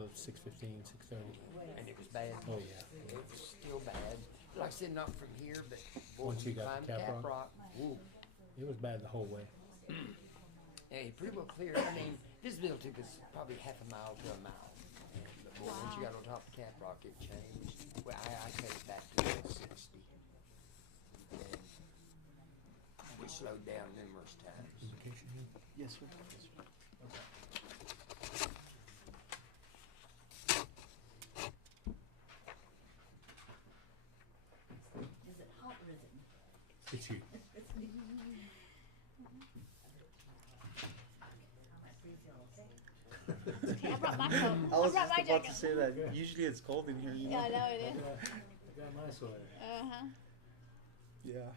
6:15, 6:30. And it was bad. Oh yeah. It was still bad. Like I said, not from here, but Once you got climbed to Cap Rock. Woo. It was bad the whole way. Yeah, it pretty well cleared. I mean, visibility took us probably half a mile to a mile. But boy, once you got on top of Cap Rock, it changed. Well, I cut it back to 60. And we slowed down numerous times. Yes, sir. Is it hot or is it? It's you. I brought my coat. I was brought just my about jacket. to say that. Usually it's cold in here, you know. Yeah, I know it is. I got my sweater. Uh-huh. Yeah.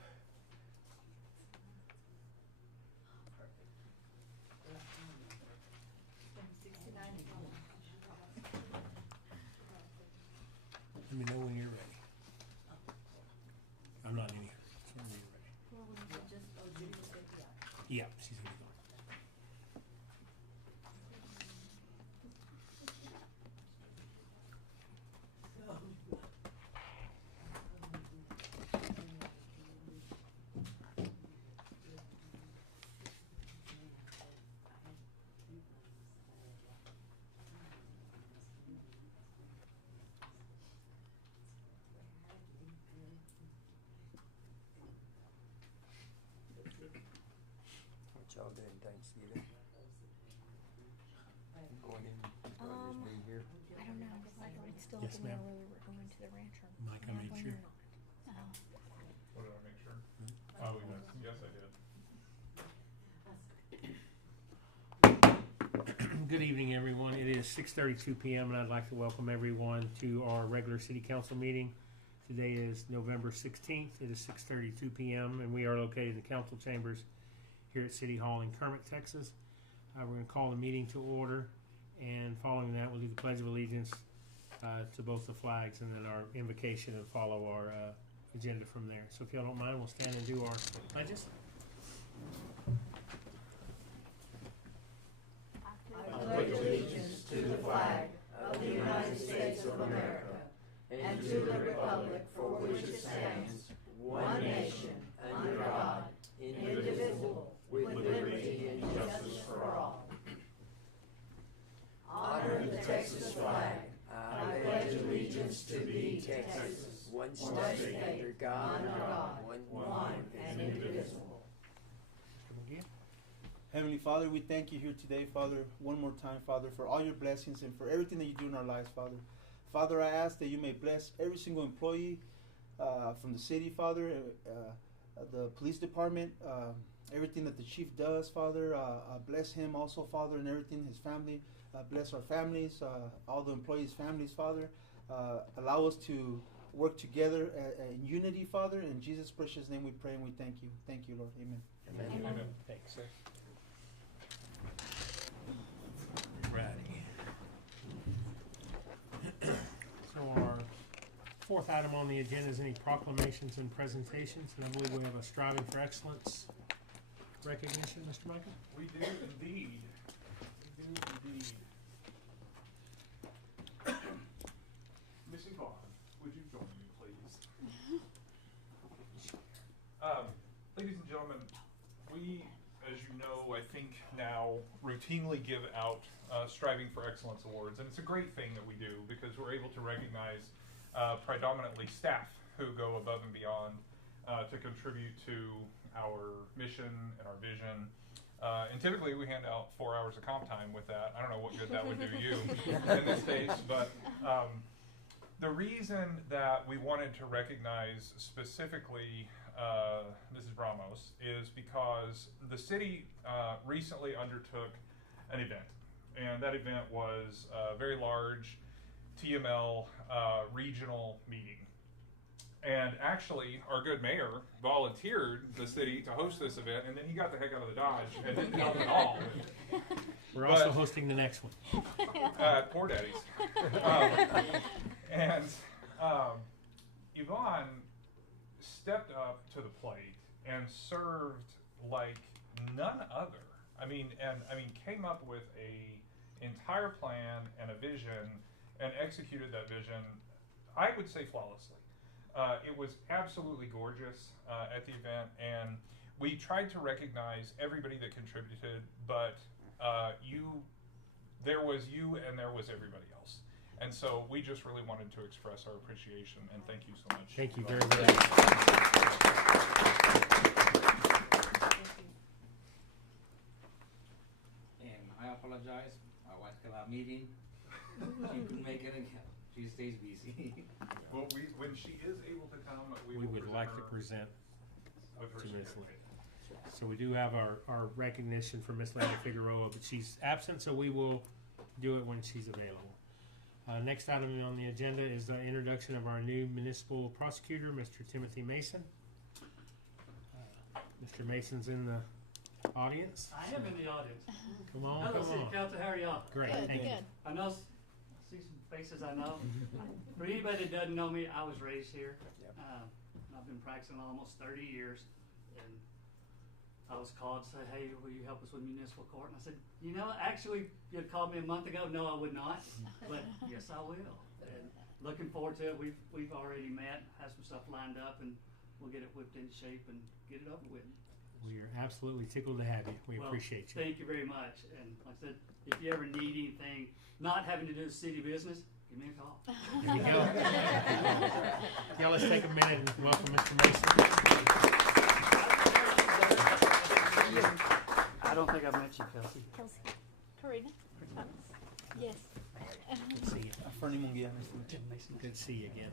Let me know when you're ready. I'm not in here. So when you're ready. Yeah, she's gonna be gone. What y'all doing Thanksgiving? Going in, just be here. I don't know. It's still Yes, up in the air ma'am. whether we're going to the ranch or Mike, I made going sure. or not. What did I make sure? Oh, yes, I did. Good evening, everyone. It is 6:32 p.m. and I'd like to welcome everyone to our regular city council meeting. Today is November 16th. It is 6:32 p.m. and we are located in the council chambers here at City Hall in Kermit, Texas. We're going to call the meeting to order, and following that, we'll do the Pledge of Allegiance to both the flags and then our invocation and follow our agenda from there. So if y'all don't mind, we'll stand and do our pledges. I pledge allegiance to the flag of the United States of America and to the republic for which it stands, one nation, under God, indivisible, with liberty and justice for all. Honor the Texas flag. I pledge allegiance to thee, Texas, One state under God, one and indivisible. Come again. Heavenly Father, we thank you here today, Father, one more time, Father, for all your blessings and for everything that you do in our lives, Father. Father, I ask that you may bless every single employee from the city, Father, the police department, everything that the chief does, Father. Bless him also, Father, and everything, his family. Bless our families, all the employees' families, Father. Allow us to work together in unity, Father. In Jesus' precious name we pray and we thank you. Thank you, Lord. Amen. Amen. Amen. Thanks, sir. Righty. So our fourth item on the agenda is any proclamations and presentations, and I believe we have a Striving for Excellence recognition, Mr. Michael? We do indeed. We do indeed. Missy Vaughn, would you join me, please? Ladies and gentlemen, we, as you know, I think now routinely give out Striving for Excellence awards, and it's a great thing that we do because we're able to recognize predominantly staff who go above and beyond to contribute to our mission and our vision. And typically we hand out 4 hours of comp time with that. I don't know what good that would do you in this case, but the reason that we wanted to recognize specifically Mrs. Ramos is because the city recently undertook an event, and that event was a very large TML regional meeting. And actually, our good mayor volunteered the city to host this event, and then he got the heck out of the Dodge and didn't come at all. We're also hosting the next one. Poor daddies. Yvonne stepped up to the plate and served like none other. Came up with a entire plan and a vision and executed that vision, I would say flawlessly. It was absolutely gorgeous at the event, and we tried to recognize everybody that contributed, but there was you and there was everybody else. And so we just really wanted to express our appreciation and thank you so much. Thank you very much. And I apologize, my wife got a meeting, she couldn't make it again, she stays busy. Well, when she is able to come, we We will would like to her present with her to Ms. certificate. So we do have our recognition for Miss Lady Figueroa, but she's absent, so we will do it when she's available. Next item on the agenda is the introduction of our new municipal prosecutor, Mr. Timothy Mason. Mr. Mason's in the audience. I am in the audience. Come on, Hello, come City on. Council, how are y'all? Great, Good, thank you. good. I know, I see some faces I know. For anybody that doesn't know me, I was raised here. Yep. I've been practicing almost 30 years, and I was called to say, hey, will you help us with municipal court? And I said, you know, actually, if you had called me a month ago, no, I would not, but yes, I will. And looking forward to it. We've already met, have some stuff lined up, and we'll get it whipped into shape and get it over with. We are absolutely tickled to have you. We Well, appreciate you. Thank you very much. And like I said, if you ever need anything, not having to do with city business, give me a call. There you go. Yeah, let's take a minute and welcome Mr. Mason. I don't think I've met you, Kelsey. Kelsey. Karina? Yes. Good to see you. Fernie Munguia, nice to meet you. Good to see you again.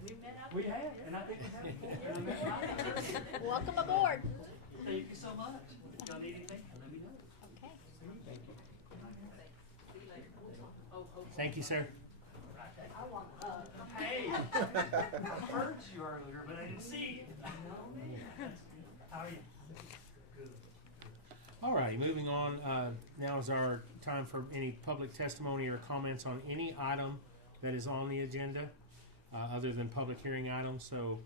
We have, and I think we have. Welcome aboard. Thank you so much. If y'all need anything, let me know. Okay. Thank you, sir. Hey, I heard you earlier, but I didn't see you. How are you? All right, moving on. Now is our time for any public testimony or comments on any item that is on the agenda, other than public hearing items. So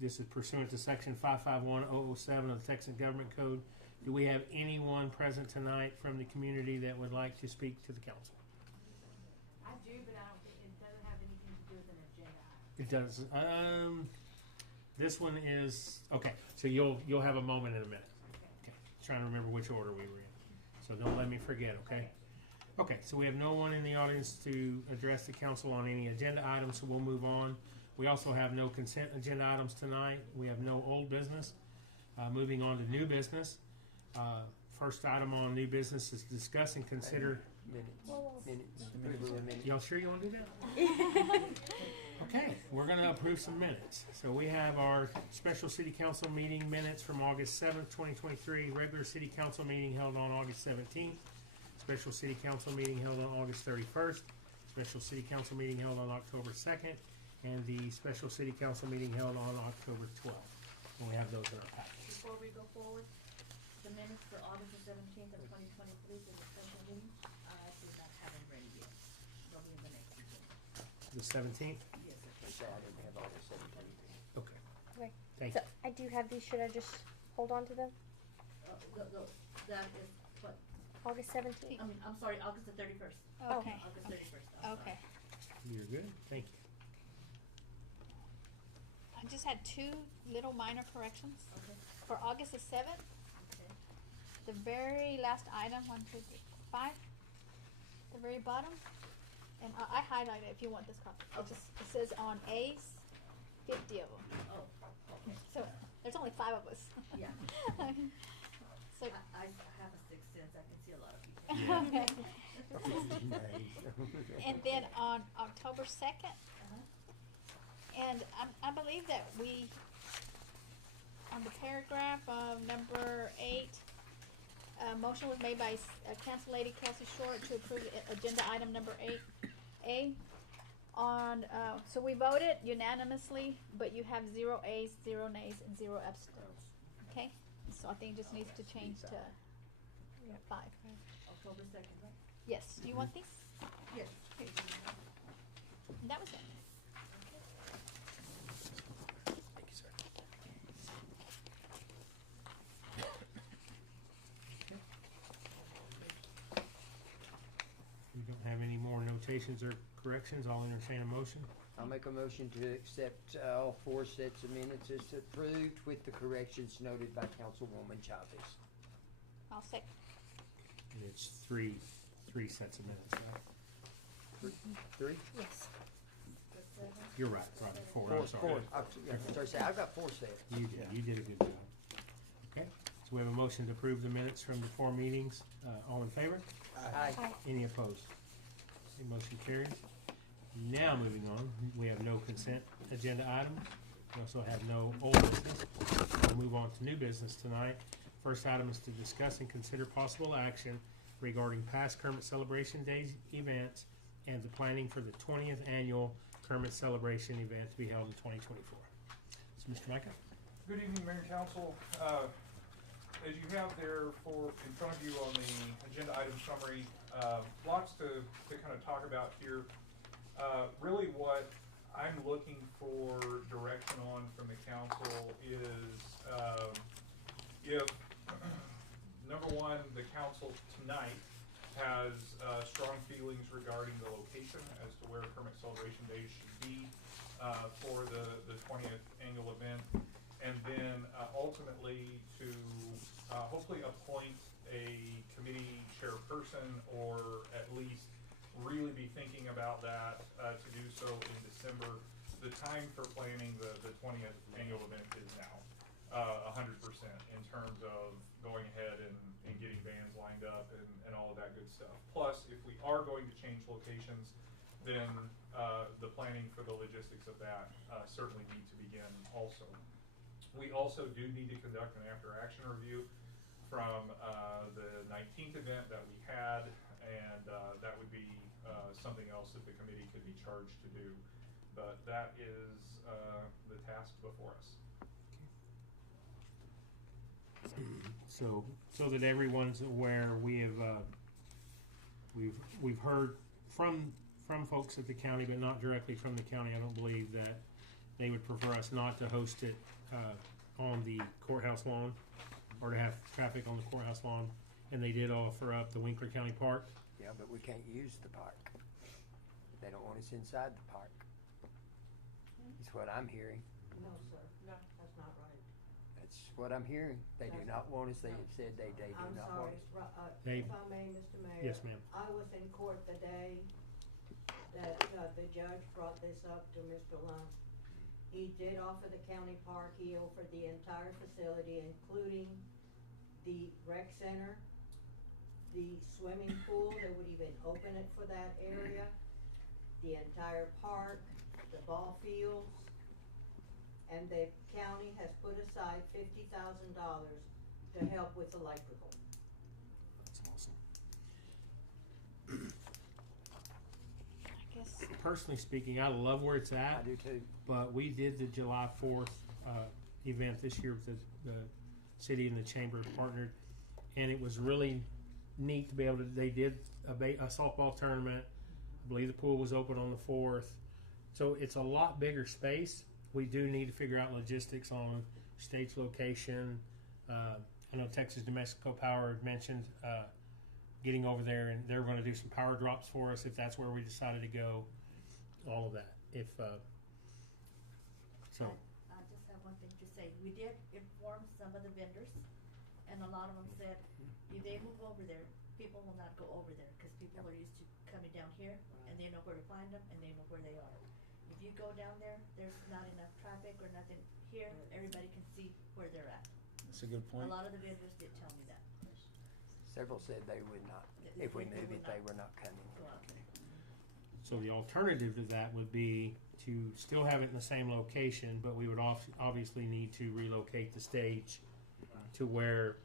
this is pursuant to Section 551007 of the Texas Government Code. Do we have anyone present tonight from the community that would like to speak to the council? I do, but I don't think it doesn't have anything to do with an agenda item. It does. This one is okay. So you'll have a moment in a minute. Okay. Trying to remember which order we were in. So don't let me forget. Okay. Okay. So we have no one in the audience to address the council on any agenda items. So we'll move on. We also have no consent agenda items tonight. We have no old business. Moving on to new business. First item on new business is discuss and consider. Minutes. Y'all sure you want to do that? Okay, we're going to approve some minutes. So we have our special city council meeting minutes from August 7th, 2023, regular city council meeting held on August 17th, special city council meeting held on August 31st, special city council meeting held on October 2nd, and the special city council meeting held on October 12th. And we have those in our packets. Before we go forward, the minutes for August the 17th of 2023 for the special meeting, I do not have them ready yet. They'll be in the next agenda. The 17th? Yes, sir. So I didn't have all the 17. Okay, Okay. thank So you. I do have these. Should I just hold on to them? That is, what, August 17th. I'm sorry, August the 31st. Okay. August 31st. I'm Okay. You're good, thank you. I just had two little minor corrections. sorry. Okay, For August the 7th, okay. the very last item, 1, 2, 3, 5, the very bottom, and I highlighted it if you want this copy. It says on A's, 50 of them. Oh, okay. So there's only 5 of us. Yeah. So I have a sixth sense. I can see a lot of people. okay. And then on October 2nd, and I believe that we, on the paragraph of number 8, motion was made by Council Lady Kelsey Short to approve agenda item number 8A. On, so we voted unanimously, but you have 0 A's, 0 nays, and 0 abstentions. Okay? So I think it just needs to change to 5. October 2nd, right? Yes. Do you want these? Yes. Here. That was it. Thank you, sir. modifications or corrections, I'll entertain a motion. I'll make a motion to accept all 4 sets of minutes as approved with the corrections noted by Councilwoman Chavez. I'll second. And it's three sets of minutes, right? 3? Yes. You're right, Roger, 4, I'm sorry. 4. Sorry, say, I've got 4 sets. You did a good job. Okay, so we have a motion to approve the minutes from the 4 meetings. All in favor? Aye. Aye. Any opposed? Okay, motion carries. Now, moving on, we have no consent agenda items. We also have no old business. We'll move on to new business tonight. First item is to discuss and consider possible action regarding past Kermit Celebration Days events and the planning for the 20th annual Kermit Celebration event to be held in 2024. So, Mr. Micah? Good evening, Mayor and Council. As you have there in front of you on the agenda item summary, lots to kind of talk about here. Really what I'm looking for direction on from the council is if, number one, the council tonight has strong feelings regarding the location as to where Kermit Celebration Days should be for the 20th annual event, and then ultimately to hopefully appoint a committee chairperson, or at least really be thinking about that to do so in December. The time for planning the 20th annual event is now 100% in terms of going ahead and getting bands lined up and all of that good stuff. Plus, if we are going to change locations, then the planning for the logistics of that certainly need to begin also. We also do need to conduct an after-action review from the 19th event that we had, and that would be something else that the committee could be charged to do. But that is the task before us. So that everyone's aware, we have we've heard from folks at the county, but not directly from the county. I don't believe that they would prefer us not to host it on the courthouse lawn, or to have traffic on the courthouse lawn. And they did offer up the Winkler County Park. Yeah, but we can't use the park. They don't want us inside the park. That's what I'm hearing. No, sir, no, that's not right. That's what I'm hearing. They do not want us. They have said they do I'm not sorry, want us. if I may, Mr. Mayor. Yes, ma'am. I was in court the day that the judge brought this up to Mr. Lund. He did offer the county park. He offered the entire facility, including the rec center, the swimming pool. They would even open it for that area, the entire park, the ball fields. And the county has put aside $50,000 to help with electrical. That's awesome. I guess. Personally speaking, I love where it's at. I do too. But we did the July 4th event this year with the city and the chamber partnered, and it was really neat to be able to. They did a softball tournament. I believe the pool was open on the 4th, so it's a lot bigger space. We do need to figure out logistics on stage location. I know Texas New Mexico Power had mentioned getting over there, and they're going to do some power drops for us if that's where we decided to go. All of that. If so. I just have one thing to say. We did inform some of the vendors, and a lot of them said, if they move over there, people will not go over there, because people are used to coming down here, and they know where to find them, and they know where they are. If you go down there, there's not enough traffic or nothing here, everybody can see where they're at. That's a good A point. lot of the vendors did tell me that. Several said they would not. If we move it, they were not coming. Go out there. So the alternative to that would be to still have it in the same location, but we would obviously need to relocate the stage to where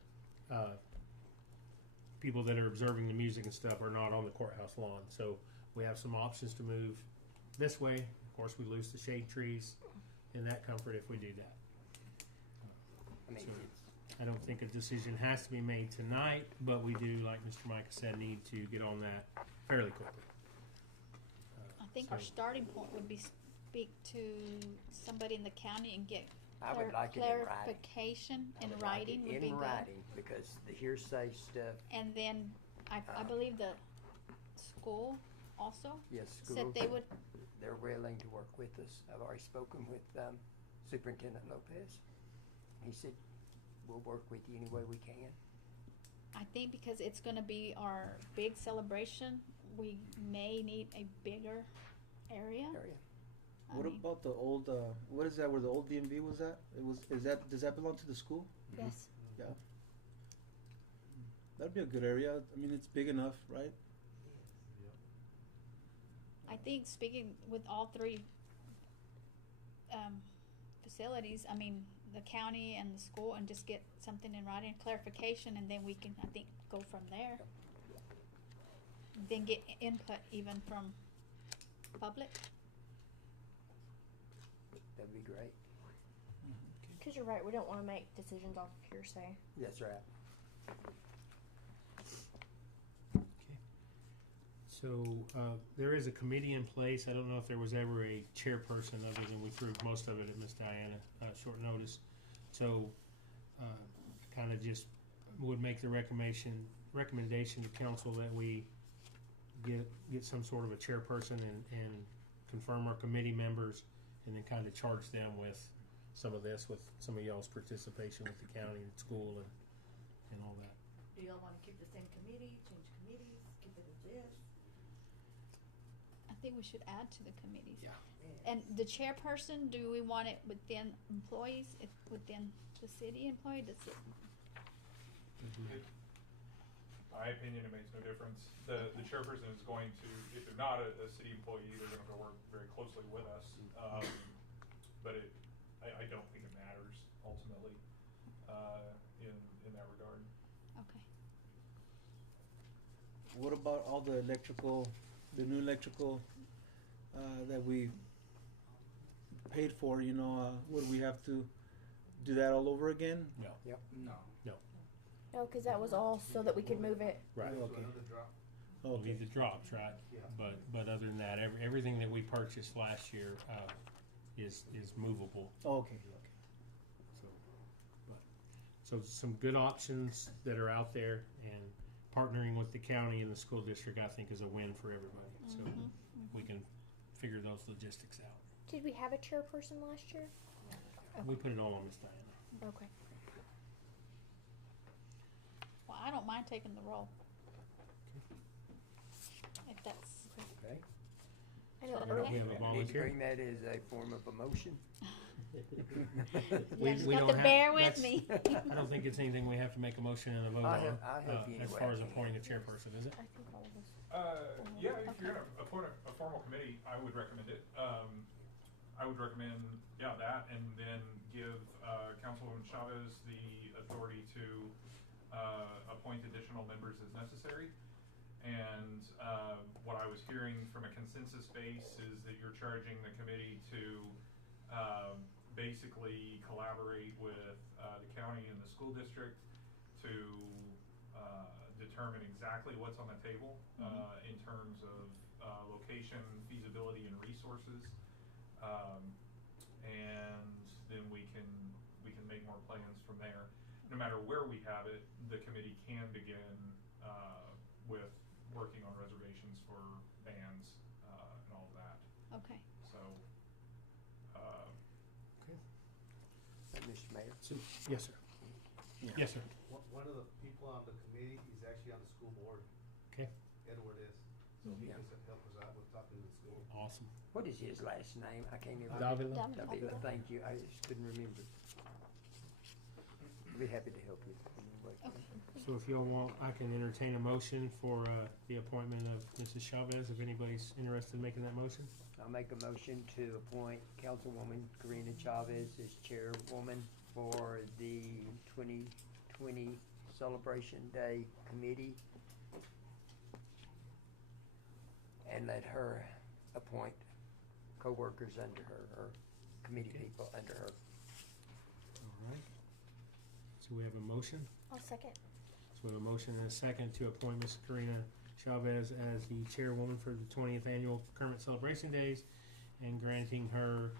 people that are observing the music and stuff are not on the courthouse lawn. So we have some options to move this way. Of course, we lose the shade trees in that comfort if we do that. I mean, I don't think a decision has to be made tonight, but we do, like Mr. Micah said, need to get on that fairly quickly. I think our starting point would be speak to somebody in the county and get I would like it in writing. clarification I in would like writing it would be in good. writing, because the hearsay stuff. And then I believe the school also Yes, said school, they would. they're willing to work with us. I've already spoken with Superintendent Lopez. He said, we'll work with you any way we can. I think because it's gonna be our big celebration, we may need a bigger area. I What mean, about the old, what is that, where the old DMV was at? Does that belong to the school? yes. Yeah. That'd be a good area. I mean, it's big enough, right? I think speaking with all three facilities, I mean, the county and the school, and just get something in writing, clarification, and then we can, I think, go from there. Then get input even from public. That'd be great. Because you're right, we don't want to make decisions off of hearsay. That's right. So, there is a committee in place. I don't know if there was ever a chairperson, other than we threw most of it at Miss Diana, short notice. So, kinda just would make the recommendation to council that we get some sort of a chairperson and confirm our committee members, and then kinda charge them with some of this, with some of y'all's participation with the county and school and all that. Do y'all wanna keep the same committee, change committees, keep it as is? I think we should add to the committees. Yeah. And the chairperson, do we want it within employees, within the city employee, does it? My opinion, it makes no difference. The chairperson is going to, if they're not a city employee, they're gonna go work very closely with us. But I don't think it matters ultimately, in that regard. Okay. What about all the new electrical, that we paid for, would we have to do that all over again? No. Yep. No. No, because that was all so that we could move it. Right. Okay. It'll be Okay. the drops, right? But other than that, everything that we purchased last year, is movable. Okay. So some good options that are out there, and partnering with the county and the school district, I think, is a win for everybody. So we can figure those logistics out. Did we have a chairperson last year? We put it all on Miss Diana. Okay. Well, I don't mind taking the role. If that's, Okay. I know Okay. We Earl, have a Need to volunteer. bring that as a form of a motion. We just don't have to have- bear with that's- me. I don't think it's anything we have to make a motion and a vote I'll on, help you as anyway far I as can. appointing a chairperson, is it? I think all of us. Yeah, if you're gonna appoint a formal committee, I would recommend it. I would recommend, that, and then give, Councilwoman Chavez the authority to, appoint additional members as necessary. And, what I was hearing from a consensus base is that you're charging the committee to, basically collaborate with, the county and the school district to, determine exactly what's on the table, in terms of, location, feasibility, and resources. And then we can make more plans from there. No matter where we have it, the committee can begin, with working on reservations for bands, and all of that. Okay. So, Mr. Mayor? Yes, sir. Yes, sir. One of the people on the committee is actually on the school board. Okay. Edward is. So he Yeah. can help us out with talking to the school. Awesome. What is his last name? I can't even. Davila? Davila, thank you. I just couldn't remember. I'll be happy to help you. Anyway. Okay. So if y'all want, I can entertain a motion for, the appointment of Mrs. Chavez, if anybody's interested in making that motion. I'll make a motion to appoint Councilwoman Karina Chavez as chairwoman for the 2020 Celebration Day Committee. And let her appoint co-workers under her, or committee people under her. All right. So we have a motion. I'll second. So we have a motion and a second to appoint Ms. Karina Chavez as the chairwoman for the 20th Annual Kermit Celebration Days, and granting her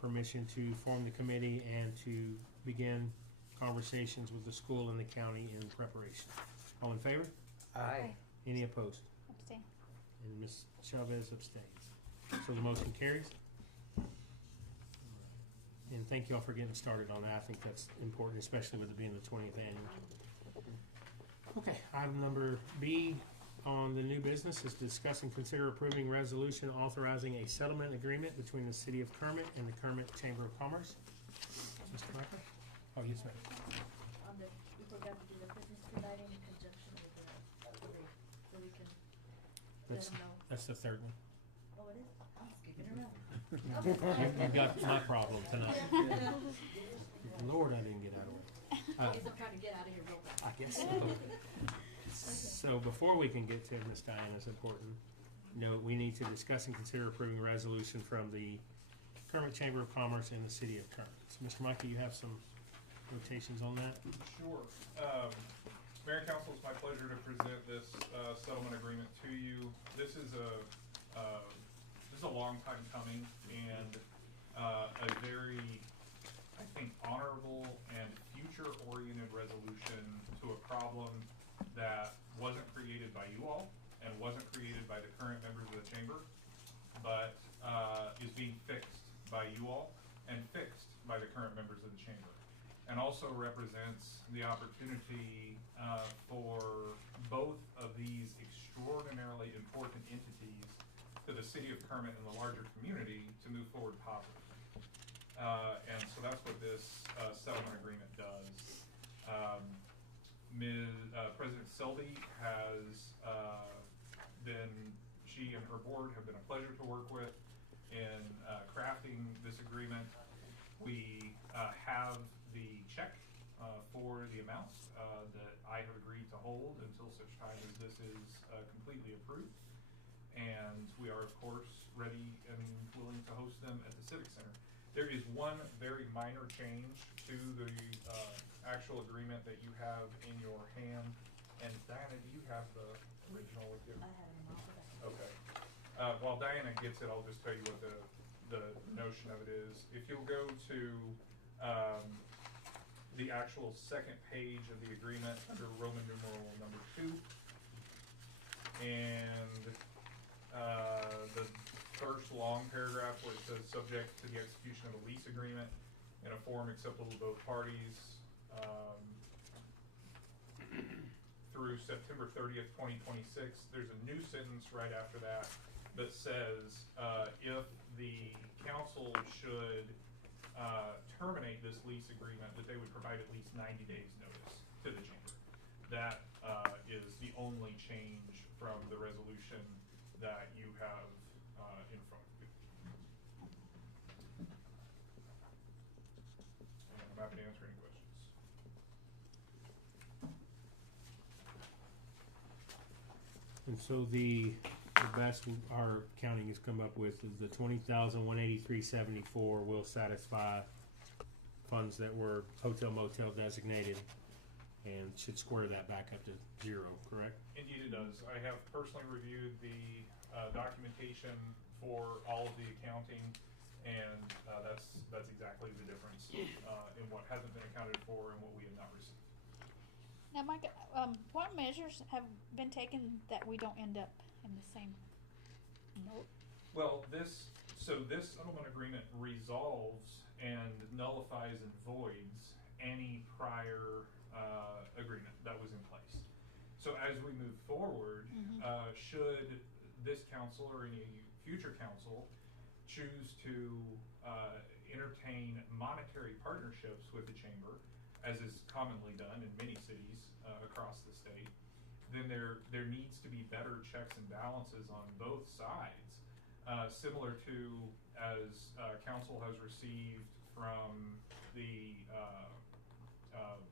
permission to form the committee and to begin conversations with the school and the county in preparation. All in favor? Aye. Any opposed? Abstain. and Ms. Chavez abstains. So the motion carries. And thank you all for getting started on that. I think that's important, especially with it being the 20th annual. Okay, item number B on the new business is discuss and consider approving resolution authorizing a settlement agreement between the City of Kermit and the Kermit Chamber of Commerce. Mr. Michael? Oh, yes, ma'am. We forgot to do the Christmas tree lighting in conjunction with the parade, so we can let That's, them know. that's the third one. Oh, it is? I'm skipping around. You've got my problem tonight. Lord, I didn't get out of the way. I guess I'm trying to get out of here real fast. I guess so. So before we can get to Ms. Diana's important note, we need to discuss and consider approving a resolution from the Kermit Chamber of Commerce in the City of Kermit. So, Mr. Mikey, you have some notations on that? Sure. Mayor and Council, it's my pleasure to present this settlement agreement to you. This is a long time coming and a very, I think, honorable and future-oriented resolution to a problem that wasn't created by you all and wasn't created by the current members of the chamber, but is being fixed by you all and fixed by the current members of the chamber, and also represents the opportunity for both of these extraordinarily important entities to the City of Kermit and the larger community to move forward positively. And so that's what this settlement agreement does. President Selby has she and her board have been a pleasure to work with in crafting this agreement. We have the check for the amounts that I have agreed to hold until such time as this is completely approved. And we are, of course, ready and willing to host them at the Civic Center. There is one very minor change to the actual agreement that you have in your hand. And Diana, do you have the original with you? I have them all today. Okay. While Diana gets it, I'll just tell you what the notion of it is. If you'll go to the actual second page of the agreement under Roman numeral number 2, and the first long paragraph where it says subject to the execution of a lease agreement in a form acceptable to both parties through September 30th, 2026. There's a new sentence right after that that says if the council should terminate this lease agreement, that they would provide at least 90 days notice to the chamber. That is the only change from the resolution that you have in front of you. And I'm happy to answer any questions. And so the best our accounting has come up with is the $20,183.74 will satisfy funds that were hotel motel designated and should square that back up to zero, correct? Indeed it does. I have personally reviewed the documentation for all of the accounting, and that's exactly the difference in what hasn't been accounted for and what we have not received. Now, Mike, what measures have been taken that we don't end up in the same note? Well, this settlement agreement resolves and nullifies and voids any prior agreement that was in place. So as we move forward, should this council or any future council choose to entertain monetary partnerships with the chamber, as is commonly done in many cities across the state, then there needs to be better checks and balances on both sides, similar to as council has received from the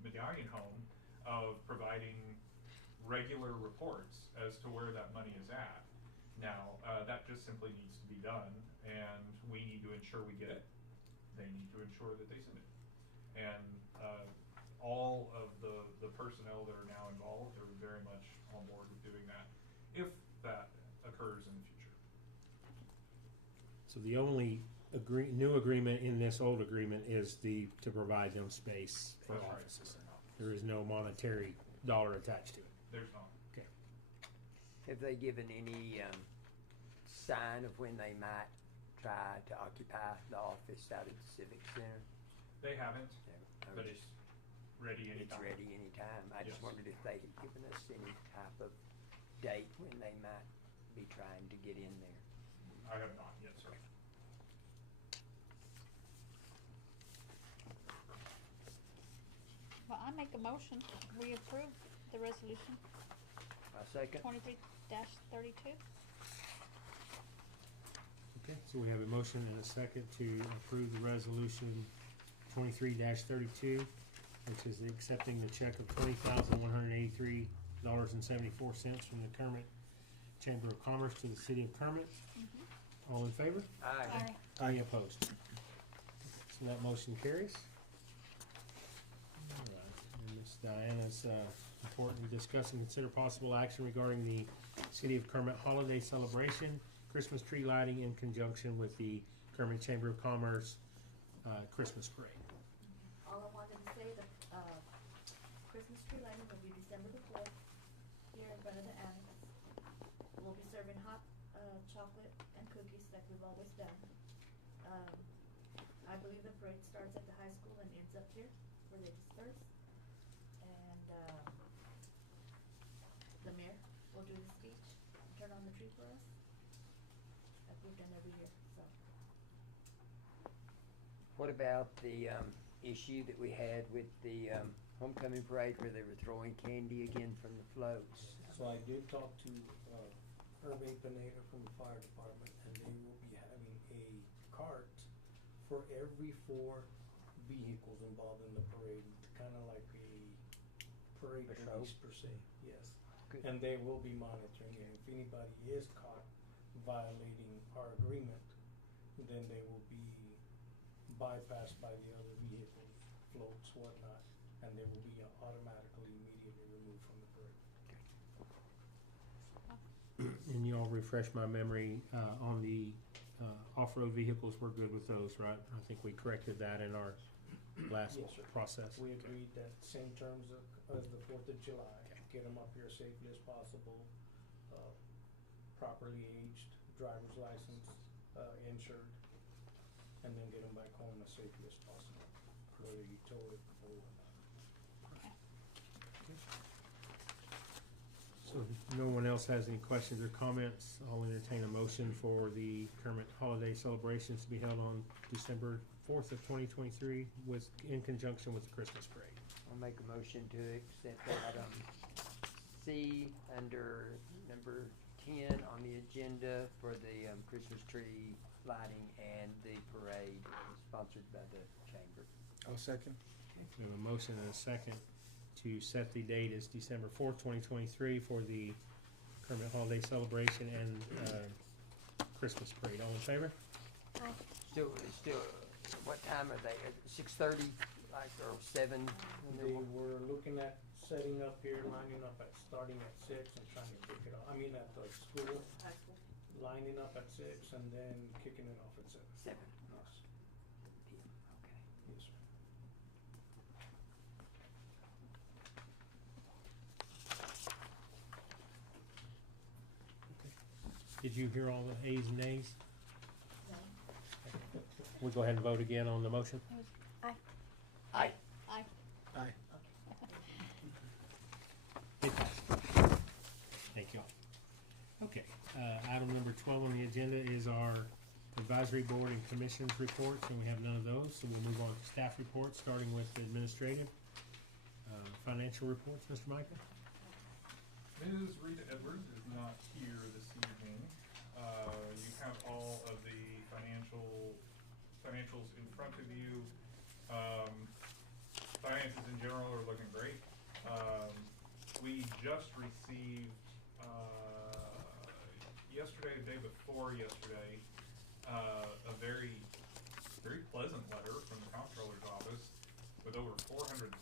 Medallion Home of providing regular reports as to where that money is at. Now, that just simply needs to be done, and we need to ensure we get it. They need to ensure that they send it. And all of the personnel that are now involved are very much on board with doing that, if that occurs in the future. So the only new agreement in this old agreement is to provide them space for That's right. offices. There is no monetary dollar attached to it. There's not. Okay. Have they given any sign of when they might try to occupy the office out at the Civic Center? They haven't, No, but it's ready It's anytime. ready anytime. I just Yes. wondered if they had given us any type of date when they might be trying to get in there. I have not yet, sir. Well, I make a motion, we approve the resolution A second? 23-32. Okay, so we have a motion and a second to approve the resolution 23-32, which is accepting the check of $20,183.74 from the Kermit Chamber of Commerce to the City of Kermit. All in favor? Aye. Any opposed? So that motion carries. All right, and Ms. Diana's report and discuss and consider possible action regarding the City of Kermit holiday celebration, Christmas tree lighting in conjunction with the Kermit Chamber of Commerce Christmas parade. All I wanted to say, the, Christmas tree lighting will be December the 4th, here in front of the annex. We'll be serving hot, chocolate and cookies like we've always done. I believe the parade starts at the high school and ends up here, where they disperse. And, the mayor will do the speech, turn on the tree for us, like we've done every year, so. What about the issue that we had with the homecoming parade where they were throwing candy again from the floats? So I did talk to Hervé Pineda from the fire department, and they will be having a cart for every 4 vehicles involved in the parade, kind of like a parade Patrol? police per se, yes. Good. And they will be monitoring, and if anybody is caught violating our agreement, then they will be bypassed by the other vehicles, floats, whatnot, and they will be automatically immediately removed from the parade. And you all refresh my memory on the off-road vehicles, we're good with those, right? I think we corrected that in our last Yes, sir. process. We agreed that same terms as the 4th of July, get them up here as safely as possible, properly aged, driver's license, insured, and then get them back home as safely as possible, whether you tow it or whatnot. So if no one else has any questions or comments, I'll entertain a motion for the Kermit holiday celebrations to be held on December 4th of 2023 in conjunction with the Christmas parade. I'll make a motion to accept item C under number 10 on the agenda for the Christmas tree lighting and the parade sponsored by the chamber. I'll second. We have a motion and a second to set the date as December 4th, 2023 for the Kermit holiday celebration and Christmas parade. All in favor? Still, what time are they? 6:30, like, or 7? They were looking at setting up here, lining up starting at 6 and trying to kick it off, I mean at the school, High school. lining up at 6 and then kicking it off at 7. 7. Yes, Okay. yes, sir. Did you hear all the ayes and nays? No. We'll go ahead and vote again on the motion. Aye. Aye. Aye. It passed. Thank you all. Okay, item number 12 on the agenda is our advisory board and commissions reports, and we have none of those, so we'll move on to staff reports, starting with the administrative. Financial reports, Mr. Micah? Ms. Rita Edwards is not here this evening. You have all of the financials in front of you. Finances in general are looking great. We just received, yesterday, the day before yesterday, a very, very pleasant letter from the comptroller's office with over $400,000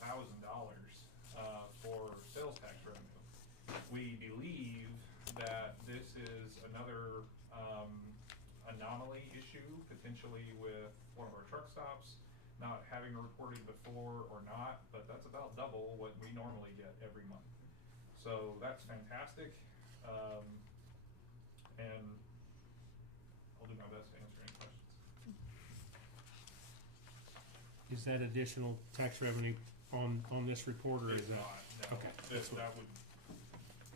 for sales tax revenue. We believe that this is another anomaly issue, potentially with one of our truck stops not having reported before or not, but that's about double what we normally get every month. So that's fantastic. And my best to answer any questions. Is that additional tax revenue on this report, or is It's that? not, no. Okay. That would,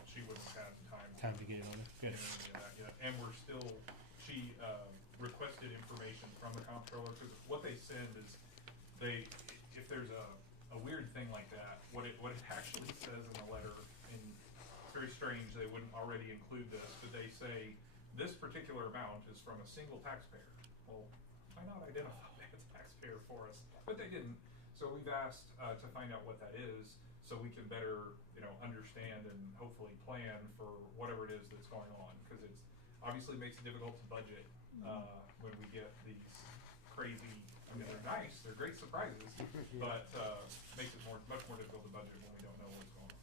she wouldn't have had Time to get it on it. get Good. any of that yet. And we're still, she, requested information from the comptroller, because what they send is, if there's a weird thing like that, what it actually says in the letter, and it's very strange, they wouldn't already include this, but they say, this particular amount is from a single taxpayer. Well, why not identify that taxpayer for us? But they didn't, so we've asked, to find out what that is, so we can better, understand and hopefully plan for whatever it is that's going on, because it's obviously makes it difficult to budget, when we get these crazy, I mean, they're nice, they're great surprises, but, makes it much more difficult to budget when we don't know what's going on.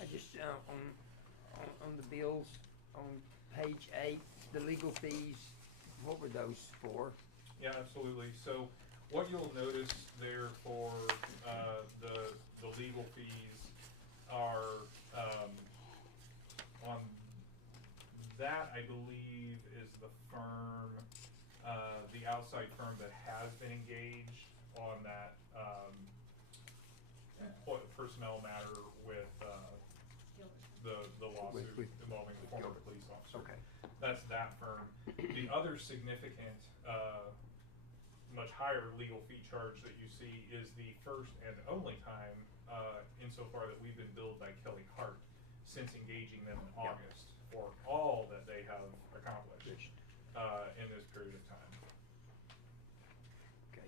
I just, on the bills, on page 8, the legal fees, what were those for? Yeah, absolutely. So what you'll notice there for the legal fees are on that, I believe, is the firm, the outside firm that has been engaged on that personnel matter with the lawsuit involving the former police officer. Okay. That's that firm. The other significant, much higher legal fee charge that you see is the first and only time, insofar that we've been billed by Kelly Hart since engaging them in August for all that they have accomplished in this period of time. Okay.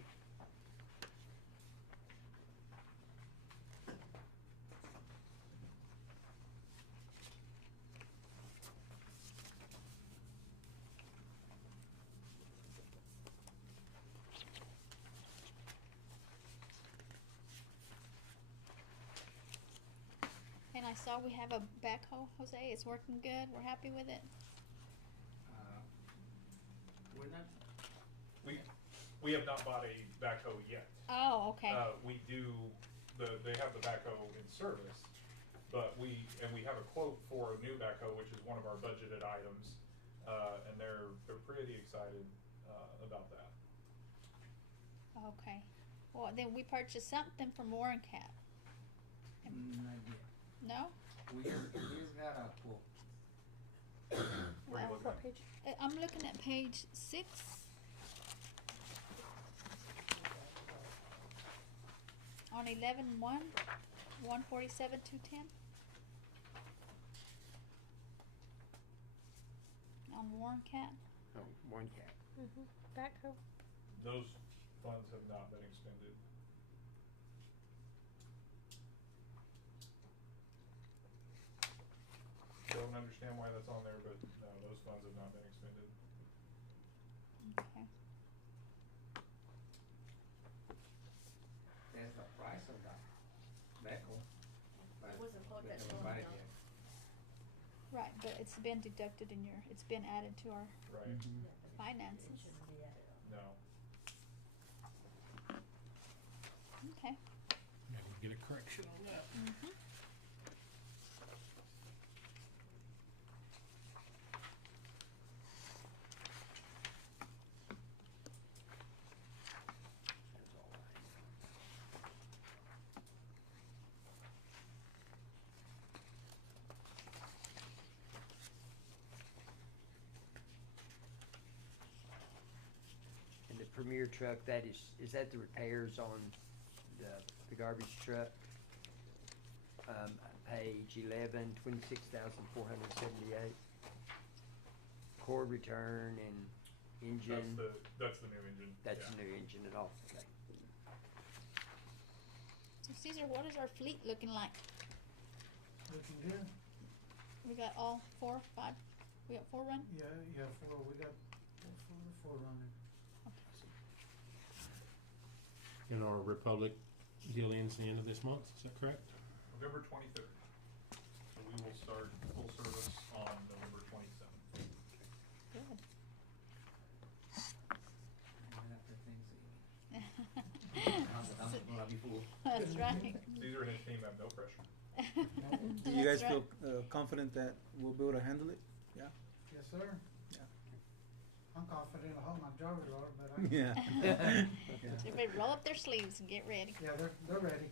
And I saw we have a backhoe, Jose. It's working good. We're happy with it. We're not, We have not bought a backhoe yet. Oh, okay. We do, they have the backhoe in service, but we have a quote for a new backhoe, which is one of our budgeted items, and they're pretty excited, about that. Okay. Well, then we purchased something from Warren Cat. not yet. No? He's got a quote. Where are you looking What at? page? I'm looking at page 6. On 11-1, 147, 210. On Warren Cat. Oh, one cat. Mm-hmm. Backhoe. Those funds have not been expended. Don't understand why that's on there, but no, those funds have not been expended. Okay. That's the price of that backhoe. But It was a quote we that's haven't going bought it down. yet. Right, but it's been deducted in it's been added to our Right, Mm-hmm. Yeah, but finances. it shouldn't be added on. no. Okay. Yeah, we'll get a correction on that. Mm-hmm. That's all right. And the Premier truck, is that the repairs on the garbage truck? Page 11, 26,478. Core return and engine. That's the new engine. That's yeah. the new engine and all. Okay. So Caesar, what is our fleet looking like? Looking good. We got all 4, 5. We got 4 running. Yeah, yeah, we got four running. And our Republic deal ends the end of this month, is that correct? November 23rd. So we will start full service on November 27th. Good. gonna be full. That's right. These are an team that have no pressure. Do you guys That's right. feel confident that we'll be able to handle it? Yeah. Yes, sir. Yeah. I'm confident I'll hold my driver's order, but I. Yeah. Everybody roll up their sleeves and get ready. Yeah, they're ready.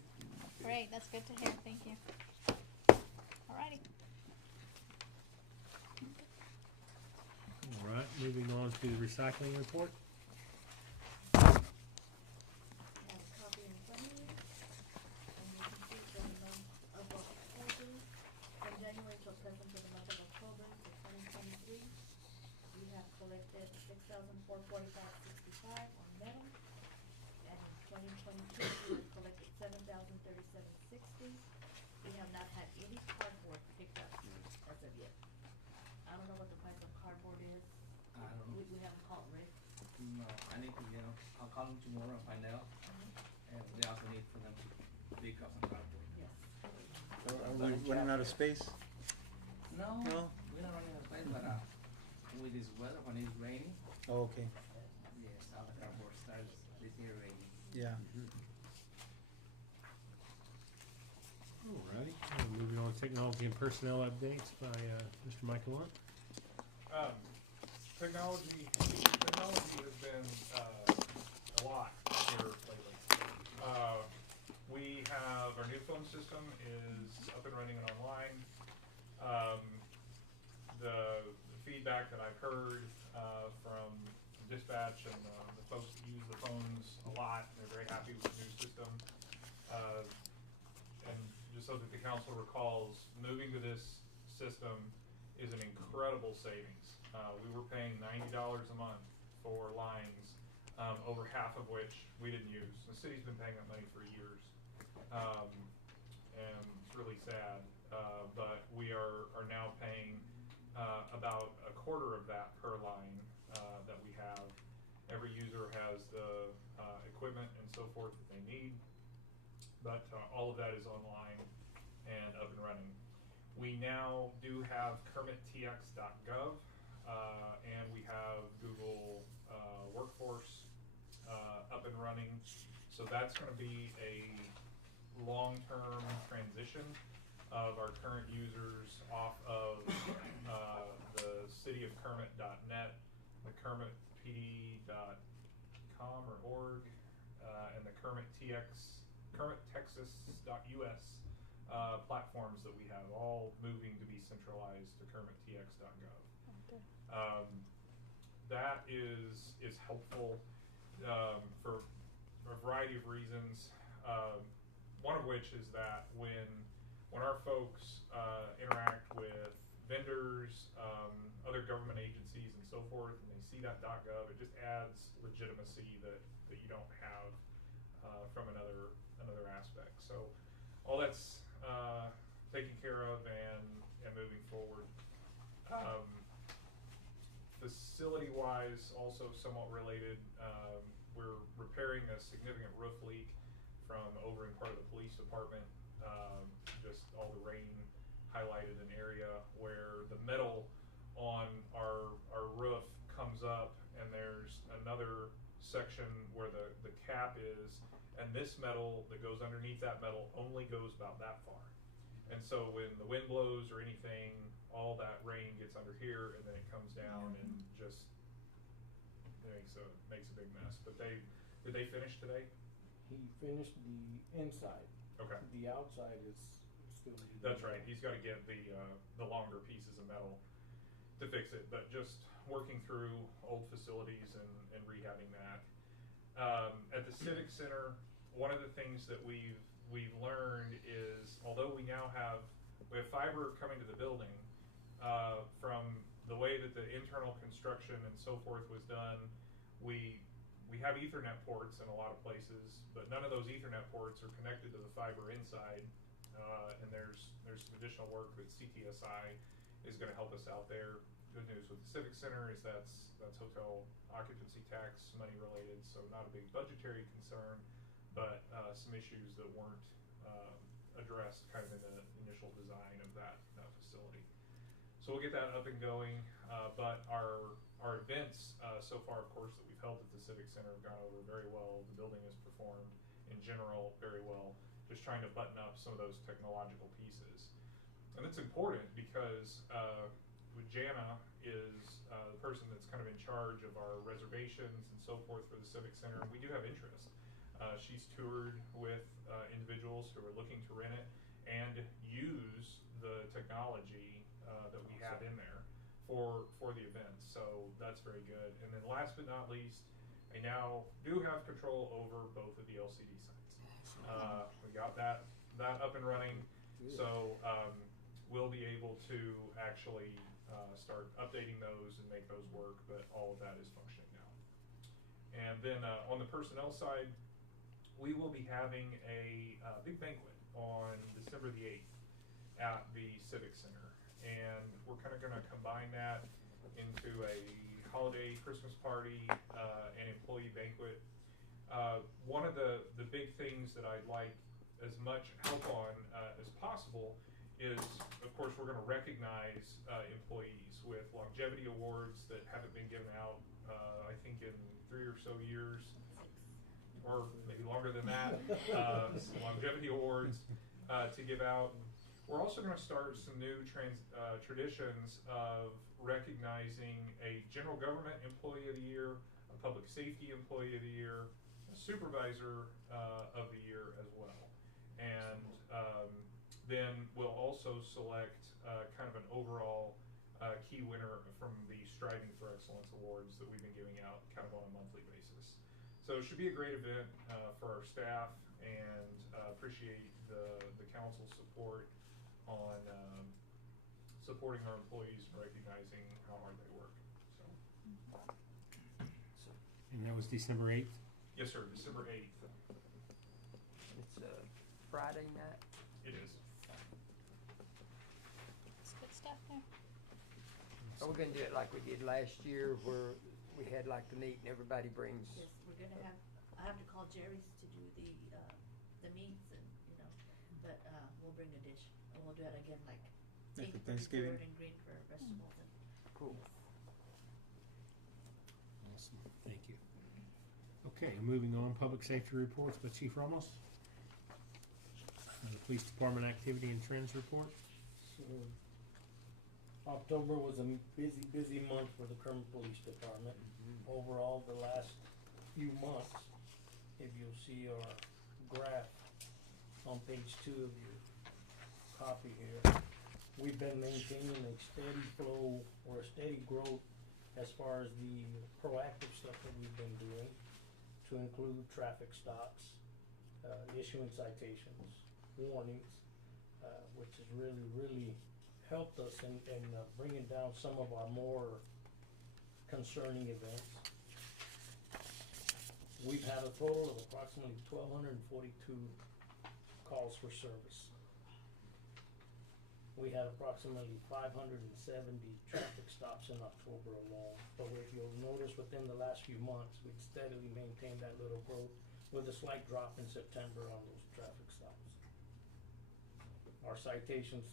Great, that's good to hear. Thank you. Alrighty. All right, moving on to the recycling report. have a copy in front of you. And you can see from the month of October, from January till present to the month of October for 2023, we have collected 6,445.65 on metal. And in 2022, we have collected 7,037.60. We have not had any cardboard picked up as of yet. I don't know what the price of cardboard is. I don't know. We haven't called Rick. No, I need to, I'll call them tomorrow and find out. And they also need for them to pick up some cardboard. Yes. Are we running out of space? No, No? we're not running out of space, but with this weather, when it's raining, Oh, okay. yes, all the cardboard starts deteriorating. Yeah. Alrighty, moving on to technology and personnel updates by Mr. Michael Lunt. Technology has been a lot here lately. We have our new phone system is up and running and online. The feedback that I've heard from dispatch and the folks that use the phones a lot, they're very happy with the new system. And just so that the council recalls, moving to this system is an incredible savings. We were paying $90 a month for lines, over half of which we didn't use. The city's been paying that money for years, and it's really sad. But we are now paying about a quarter of that per line that we have. Every user has the equipment and so forth that they need, but all of that is online and up and running. We now do have KermitTX.gov, and we have Google Workforce up and running. So that's going to be a long-term transition of our current users off of the cityofkermit.net, the kermitpd.com or org, and the kermittexas.us platforms that we have, all moving to be centralized to kermittx.gov. Okay. That is helpful for a variety of reasons. One of which is that when our folks interact with vendors, other government agencies, and so forth, and they see that .gov, it just adds legitimacy that you don't have from another aspect. So all that's taken care of and moving forward. Facility-wise, also somewhat related, we're repairing a significant roof leak from over in part of the police department. Just all the rain highlighted an area where the metal on our roof comes up, and there's another section where the cap is, and this metal that goes underneath that metal only goes about that far. And so when the wind blows or anything, all that rain gets under here, and then it comes down and just makes a big mess. But did they finish today? He finished the inside. Okay. The outside is still. That's right. He's got to get the longer pieces of metal to fix it. But just working through old facilities and rehabbing that. At the Civic Center, one of the things that we've learned is, although we have fiber coming to the building, from the way that the internal construction and so forth was done, we have Ethernet ports in a lot of places, but none of those Ethernet ports are connected to the fiber inside. And there's some additional work that CTSI is going to help us out there. Good news with the Civic Center is that's hotel occupancy tax money related, so not a big budgetary concern, but some issues that weren't addressed kind of in the initial design of that facility. So we'll get that up and going, but our events so far, of course, that we've held at the Civic Center have gone over very well. The building has performed in general very well, just trying to button up some of those technological pieces. And it's important because Jana is the person that's kind of in charge of our reservations and so forth for the Civic Center. We do have interest. She's toured with individuals who are looking to rent it and use the technology that we have in there for the events. So that's very good. And then last but not least, I now do have control over both of the LCD signs. We got that up and running. So we'll be able to actually start updating those and make those work, but all of that is functioning now. And then on the personnel side, we will be having a big banquet on December the 8th at the Civic Center. And we're kind of going to combine that into a holiday Christmas party and employee banquet. One of the big things that I'd like as much help on as possible is, of course, we're going to recognize employees with longevity awards that haven't been given out, I think, in 3 or so years, or maybe longer than that. Longevity awards to give out. We're also going to start some new traditions of recognizing a general government employee of the year, a public safety employee of the year, a supervisor of the year as well. And then we'll also select kind of an overall key winner from the Striving for Excellence Awards that we've been giving out kind of on a monthly basis. So it should be a great event for our staff, and appreciate the council's support on supporting our employees and recognizing how hard they work. So. And that was December 8th? Yes, sir, December 8th. It's Friday night. It is. It's good stuff there. Are we gonna do it like we did last year, where we had like the meat and everybody brings? Yes, we're gonna have, I have to call Jerry's to do the meats and, but, we'll bring a dish. And we'll do it again like Like team the Thanksgiving? and green for vegetables and. Cool. Awesome, thank you. Okay, moving on, public safety reports by Chief Ramos. The police department activity and trends report. So, October was a busy month for the Kermit Police Department. Overall, the last few months, if you'll see our graph on page 2 of your copy here, we've been maintaining a steady flow or a steady growth as far as the proactive stuff that we've been doing, to include traffic stops, issuing citations, warnings, which has really helped us in bringing down some of our more concerning events. We've had a total of approximately 1,242 calls for service. We had approximately 570 traffic stops in October alone. But if you'll notice, within the last few months, we've steadily maintained that little growth, with a slight drop in September on those traffic stops. Our citations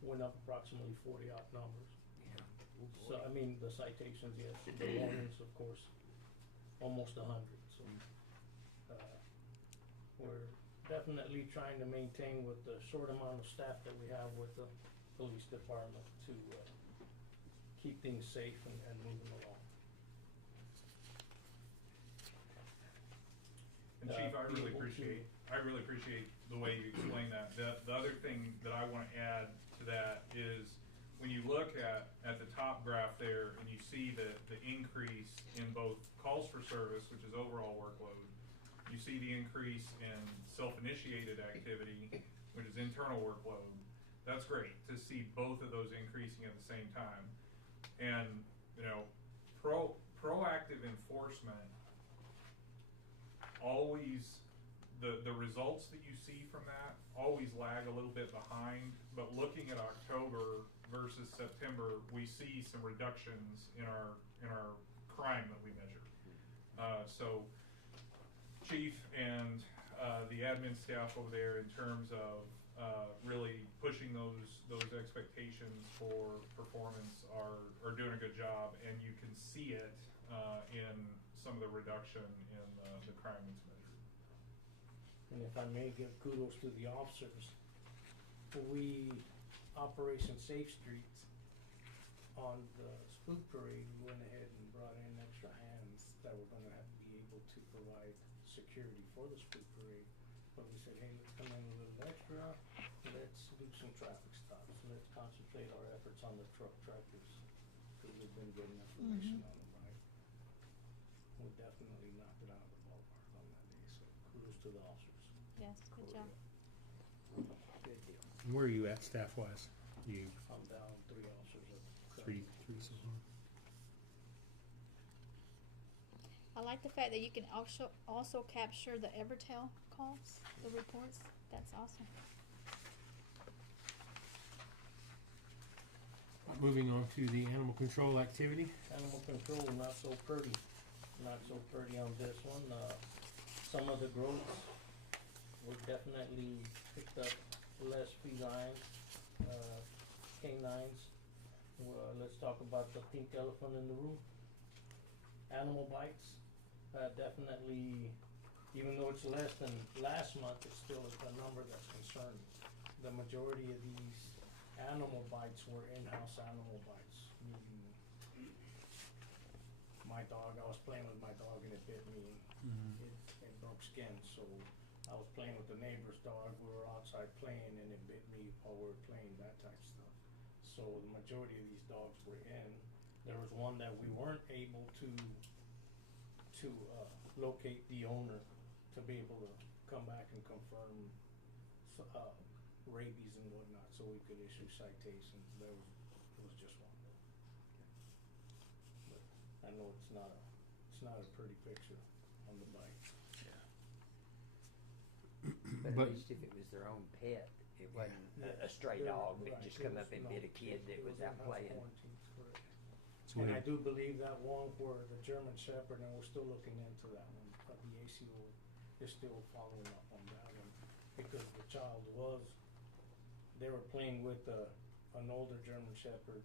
went up approximately 40-odd numbers. So, I mean, the citations, yes, the warnings, of course, almost 100. So, we're definitely trying to maintain with the short amount of staff that we have with the police department to keep things safe and moving along. And Chief, I really appreciate the way you explain that. The other thing that I want to add to that is, when you look at the top graph there and you see the increase in both calls for service, which is overall workload, you see the increase in self-initiated activity, which is internal workload. That's great to see both of those increasing at the same time. And, proactive enforcement, always, the results that you see from that always lag a little bit behind, but looking at October versus September, we see some reductions in our crime that we measure. So Chief and the admin staff over there, in terms of really pushing those expectations for performance, are doing a good job, and you can see it in some of the reduction in the crime that's measured. and if I may give kudos to the officers, we, Operation Safe Streets, on the spook parade, we went ahead and brought in extra hands that were gonna have to be able to provide security for the spook parade. But we said, hey, let's come in a little extra, let's do some traffic stops, let's concentrate our efforts on the truck traffickers, cause we've been getting information on them, right? We definitely knocked it out of the ballpark on that day, so kudos to the officers. Yes, good job. Good deal. Where are you at staff-wise? You, I'm down 3 officers at three so far. I like the fact that you can also capture the Evertel calls, the reports. That's awesome. Moving on to the animal control activity. Animal control, not so pretty on this one. Some of the growths, we definitely picked up less felines, canines. Let's talk about the pink elephant in the room. Animal bites, definitely, even though it's less than last month, it's still a number that's concerning. The majority of these animal bites were in-house animal bites, meaning my dog, I was playing with my dog and it bit me, it broke skin, so I was playing with the neighbor's dog, we were outside playing and it bit me while we were playing, that type of stuff. So the majority of these dogs were in. There was one that we weren't able to locate the owner to be able to come back and confirm rabies and whatnot, so we could issue citations. It was just one though. But I know it's not a pretty picture on the bike. But But- at least if it was their own pet, it wasn't a stray dog that just come up and bit a kid that was out playing. So And we- I do believe that one for the German Shepherd, and we're still looking into that one, but the ACO is still following up on that one. Because the child they were playing with an older German Shepherd.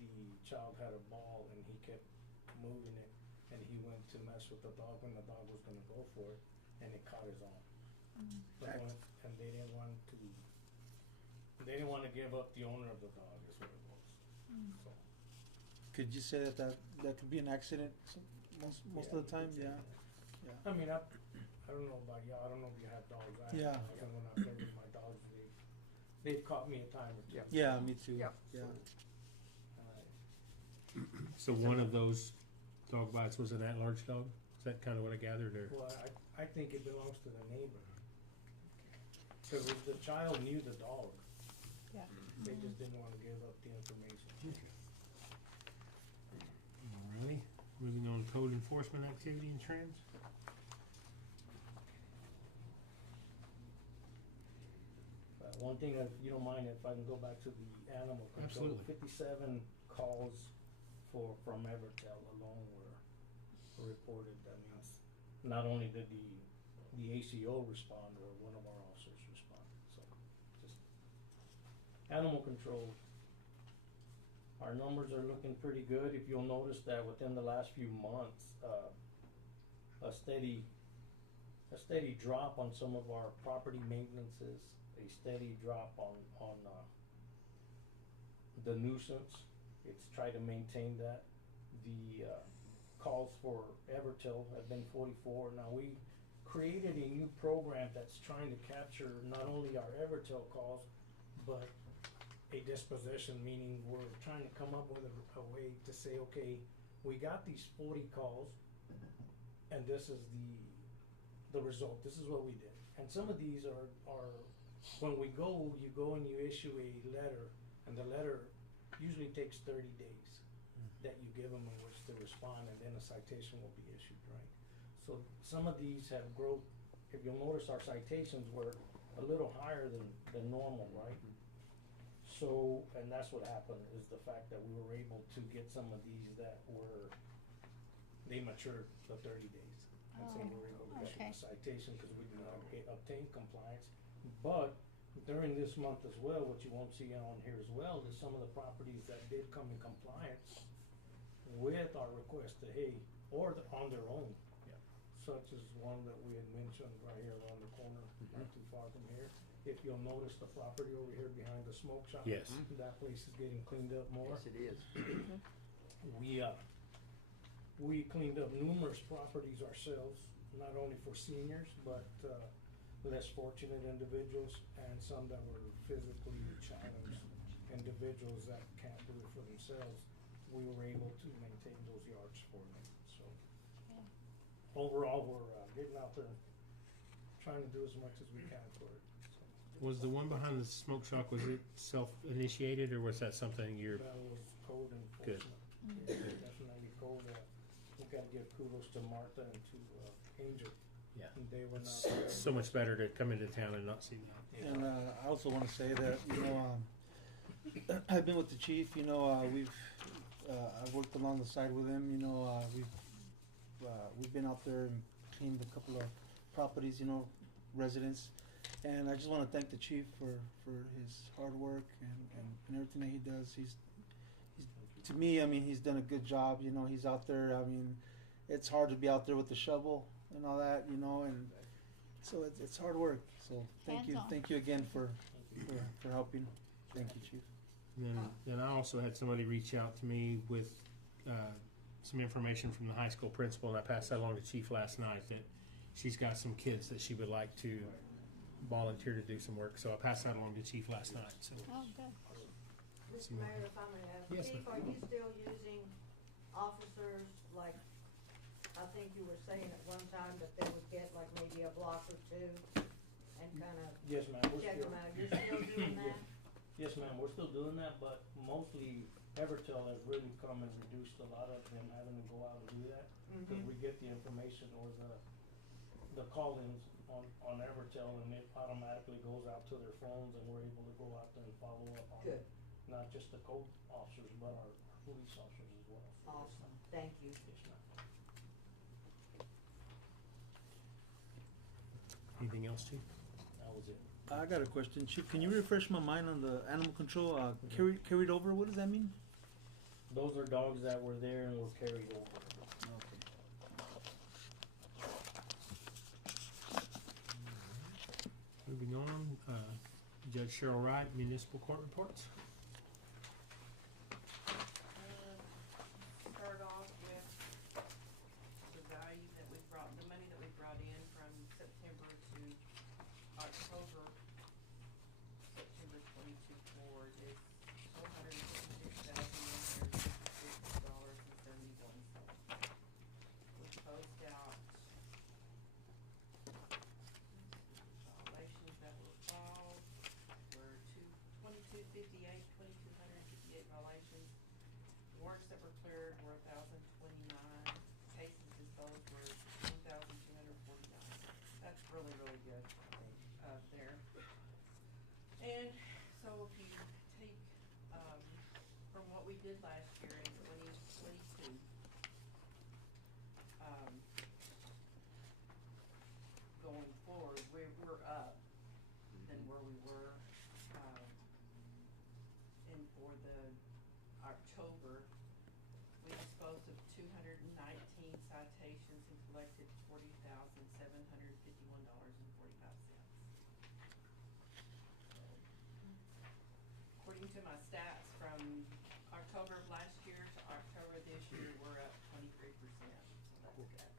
The child had a ball and he kept moving it, and he went to mess with the dog when the dog was gonna go for it, and it caught his arm. And they didn't want to give up the owner of the dog, is what it was. So, Could you say that could be an accident most of the time? Yeah. I mean, I don't know about y'all, I don't know if you have dogs. I Yeah. have dogs, and when I play with my dogs, they've caught me a time or two. Yeah. Yeah, me too. Yeah. Yeah. So one of those dog bites was an at-large dog? Is that kind of what I gathered, or? Well, I think it belongs to the neighbor. Cause if the child knew the dog, Yeah. they just didn't wanna give up the information. Alrighty, moving on to code enforcement activity and trends. One thing, if you don't mind, if I can go back to the animal control. Absolutely. 57 calls from Evertel alone were reported. That means not only did the ACO respond, or one of our officers responded. So just animal control. Our numbers are looking pretty good. If you'll notice that within the last few months, a steady drop on some of our property maintenances, a steady drop on the nuisance. It's tried to maintain that. The calls for Evertel have been 44. Now we created a new program that's trying to capture not only our Evertel calls, but a disposition, meaning we're trying to come up with a way to say, okay, we got these 40 calls, and this is the result. This is what we did. And some of these are when you go and you issue a letter, and the letter usually takes 30 days that you give them in which to respond, and then a citation will be issued, right? So some of these have growth. If you'll notice, our citations were a little higher than normal, right? So, and that's what happened, is the fact that we were able to get some of these that they matured the 30 days. And so we were able to issue okay. a citation because we did not obtain compliance. But during this month as well, what you won't see on here as well is some of the properties that did come in compliance with our request to, hey, or on their own. such as one that we had mentioned right here around the corner, not too far from here. If you'll notice the property over here behind the smoke shop. Yes. That place is getting cleaned up more. Yes, it is. We cleaned up numerous properties ourselves, not only for seniors, but, less fortunate individuals and some that were physically challenged individuals that can't do it for themselves. We were able to maintain those yards for them, so. Overall, we're, getting out there, trying to do as much as we can for it, so. Was the one behind the smoke shop, was it self-initiated, or was that something you're, That was code Good. enforcement. Yeah, definitely code, we gotta give kudos to Martha and to, Angel. yeah. They were It's not. so much better to come into town and not see that. And I also want to say that, I've been with the chief, I've worked along the side with him, we've been out there and cleaned a couple of properties, residents. And I just want to thank the chief for his hard work and everything that he does. He's to me, he's done a good job, he's out there. It's hard to be out there with the shovel and all that, and so it's hard work. So Hands-on. thank you again for helping. Thank you, Chief. And then I also had somebody reach out to me with some information from the high school principal, and I passed that along to Chief last night, that she's got some kids that she would like to volunteer to do some work. So I passed that along to Chief last night. So Oh, good. Mr. Mayor, if I may ask, Yes, Chief, ma'am. are you still using officers, like, I think you were saying at one time that they would get like maybe a block or two and kinda Yes, ma'am, we're check still. them out, you're still doing that? Yes, ma'am, we're still doing that, but mostly Evertel has really come and reduced a lot of them having to go out and do that. Cause we get the information or the call-ins on Evertel, and it automatically goes out to their phones, and we're able to go out there and follow up on Good, not just the code officers, but our police officers as well. awesome, thank you. Yes, ma'am. anything else, Chief? That was it. I got a question, Chief. Can you refresh my mind on the animal control carried over? What does that mean? Those are dogs that were there and were carried over. Moving on, Judge Cheryl Wright, municipal court reports. Start off with the value that we brought, the money that we brought in from September to October, September 22 forward is $456,156.71. We closed out violations that were filed were 2,258 violations. Warrants that were cleared were 1,029. Cases disposed were 1,249. That's really, really good there. And so if you take from what we did last year in 2022, going forward, we're up than where we were. And for the October, we disposed of 219 citations and collected $40,751.45. According to my stats, from October of last year to October this year, we're up 23%, so that's good.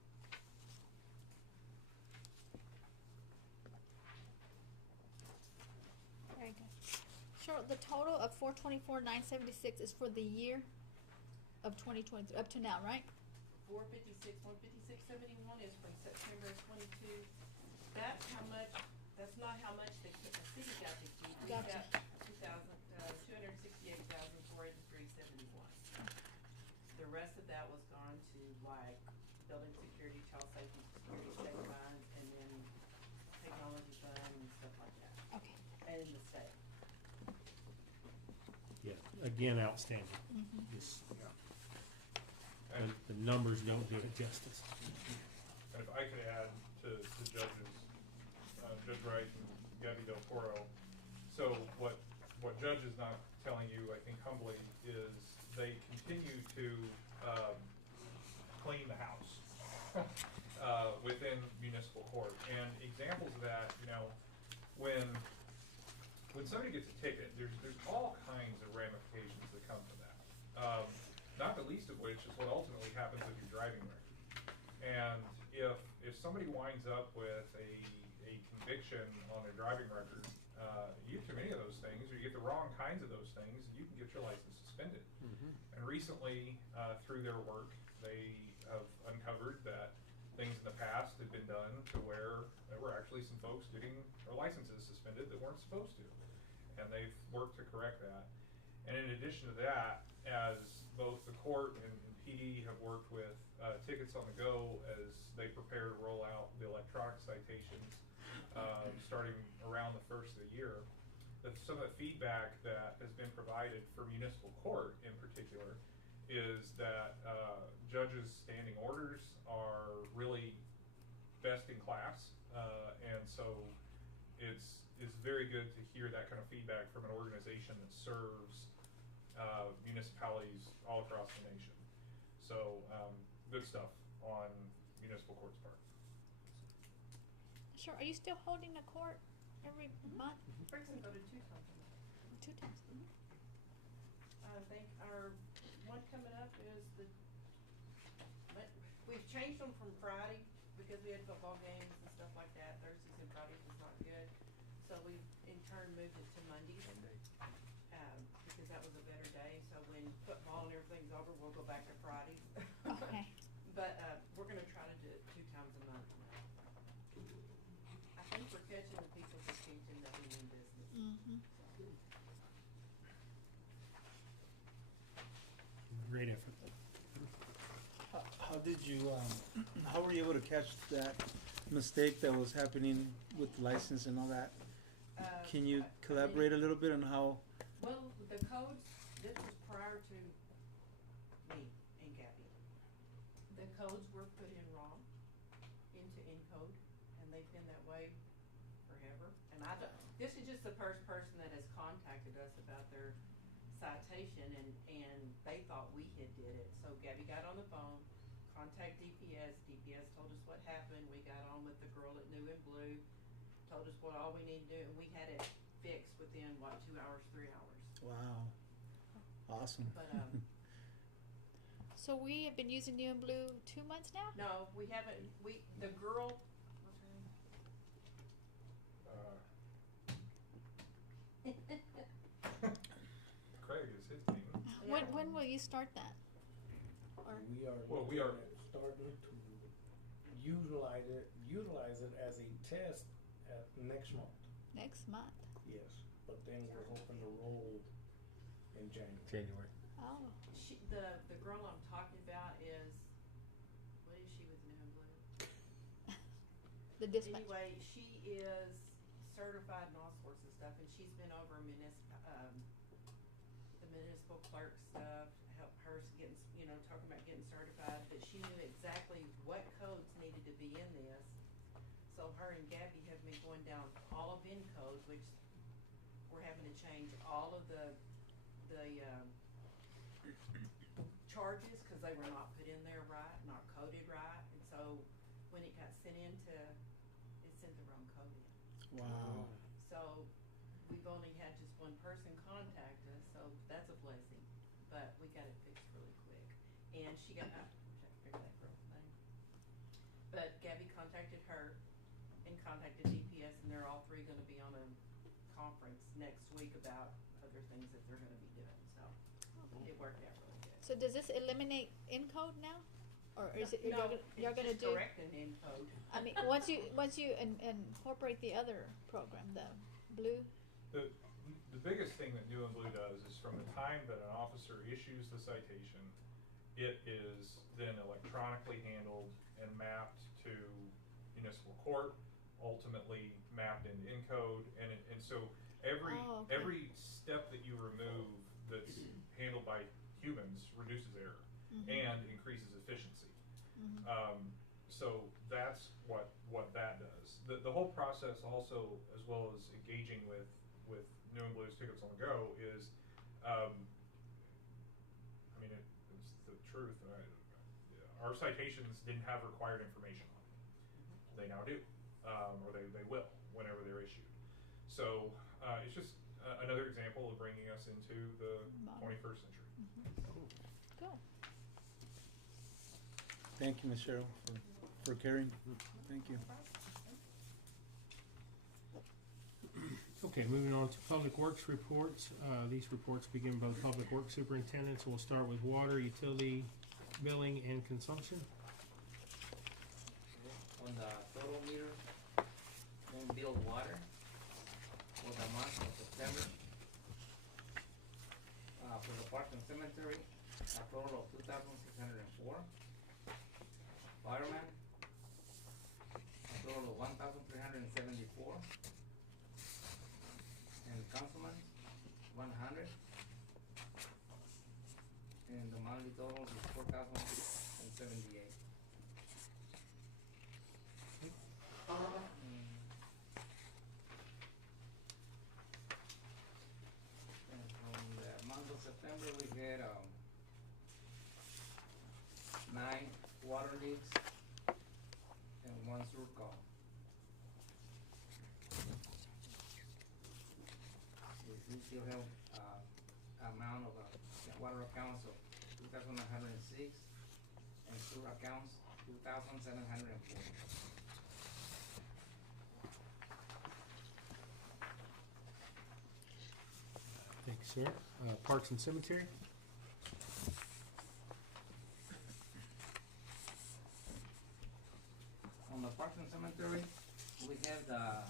Very good. Sure, the total of 424,976 is for the year of 2023 up to now, right? 156.71 is from September of 22. That's how much, that's not how much the city got to keep. We Gotcha. got 268,483.71. The rest of that was gone to like building security, child safety, security, state funds, and then technology fund and stuff like that. Okay. And the state. Yeah, again, outstanding. Just, the numbers don't do it justice. And if I could add to judges, Judge Wright and Gabby Del Toro. So what Judge is not telling you, I think humbly, is they continue to clean the house. within municipal court. And examples of that, when somebody gets a ticket, there's all kinds of ramifications that come from that. Not the least of which is what ultimately happens with your driving record. And if somebody winds up with a conviction on their driving record, you get too many of those things, or you get the wrong kinds of those things, you can get your license suspended. And recently, through their work, they have uncovered that things in the past had been done to where there were actually some folks getting their licenses suspended that weren't supposed to. And they've worked to correct that. And in addition to that, as both the court and PD have worked with Tickets on the Go as they prepare to roll out the electronic citations starting around the first of the year, some of the feedback that has been provided for municipal court in particular is that judges' standing orders are really best in class, and so it's very good to hear that kind of feedback from an organization that serves municipalities all across the nation. So good stuff on municipal court's part. Sure. Are you still holding a court every month? Brixton voted 2 times a month. 2 times. I think our one coming up is we've changed them from Friday because we had football games and stuff like that. Thursdays and Fridays was not good. So we in turn moved it to Mondays. Because that was a better day. So when football and everything's over, we'll go back to Fridays. Okay. But we're gonna try to do it 2 times a month. I think we're catching the people who teach and that we mean business. Mm-hmm. Great effort, though. How did you, how were you able to catch that mistake that was happening with the license and all that? Can you collaborate a little bit on how? Well, the codes, this was prior to me and Gabby. The codes were put in wrong into Encode, and they've been that way forever. And this is just the first person that has contacted us about their citation, and they thought we had did it. So Gabby got on the phone, contact DPS. DPS told us what happened. We got on with the girl at New and Blue, told us what all we need to do, and we had it fixed within 2 hours, 3 hours. Wow. Awesome. But So we have been using New and Blue 2 months now? no, we haven't. The girl. What's her name? Craig is his name. When will you start that? Or We are Well, we looking are- at starting to utilize it as a test at next month. next month? Yes, but then we're hoping to roll in January. January. Oh. The girl I'm talking about is, what is she with New and Blue? The dispatch. Anyway, she is certified in all sorts of stuff, and she's been over the municipal clerk stuff, help her getting, talking about getting certified, but she knew exactly what codes needed to be in this. So her and Gabby have been going down all of Encode, which we're having to change all of the charges, because they were not put in there right, not coded right, and so when it got sent it sent the wrong code in. Wow. So we've only had just one person contact us, so that's a blessing, but we got it fixed really quick. And she got, I forget that girl's name. But Gabby contacted her and contacted DPS, and they're all 3 gonna be on a conference next week about other things that they're gonna be doing, so it worked out really good. So does this eliminate Encode now? Or is it, No, you're gonna it's do? just correcting Encode. I mean, once you incorporate the other program, the Blue. The biggest thing that New and Blue does is from the time that an officer issues the citation, it is then electronically handled and mapped to municipal court, ultimately mapped into Encode, and so every okay. every step that you remove that's handled by humans reduces error and increases efficiency. So that's what that does. The whole process also, as well as engaging with New and Blue's Tickets on the Go, is, it's the truth. Our citations didn't have required information on it. they now do, or they will whenever they're issued. So it's just another example of bringing us into the 21st century. Cool. Thank you, Ms. Cheryl, for carrying. Thank you. Okay, moving on to Public Works reports. These reports begin by the Public Works Superintendent, so we'll start with water, utility, billing, and consumption. On the total meter, unbilled water for the month of September. For the park and cemetery, a total of 2,604. Fireman, a total of 1,374. And councilman, 100. And the monthly total is 4,078. And from the month of September, we had 9 water leaks and 1 sewer call. We still have amount of water accounts of 2,106 and sewer accounts 2,704. Thank you, sir. Parks and cemetery. On the parks and cemetery, we have the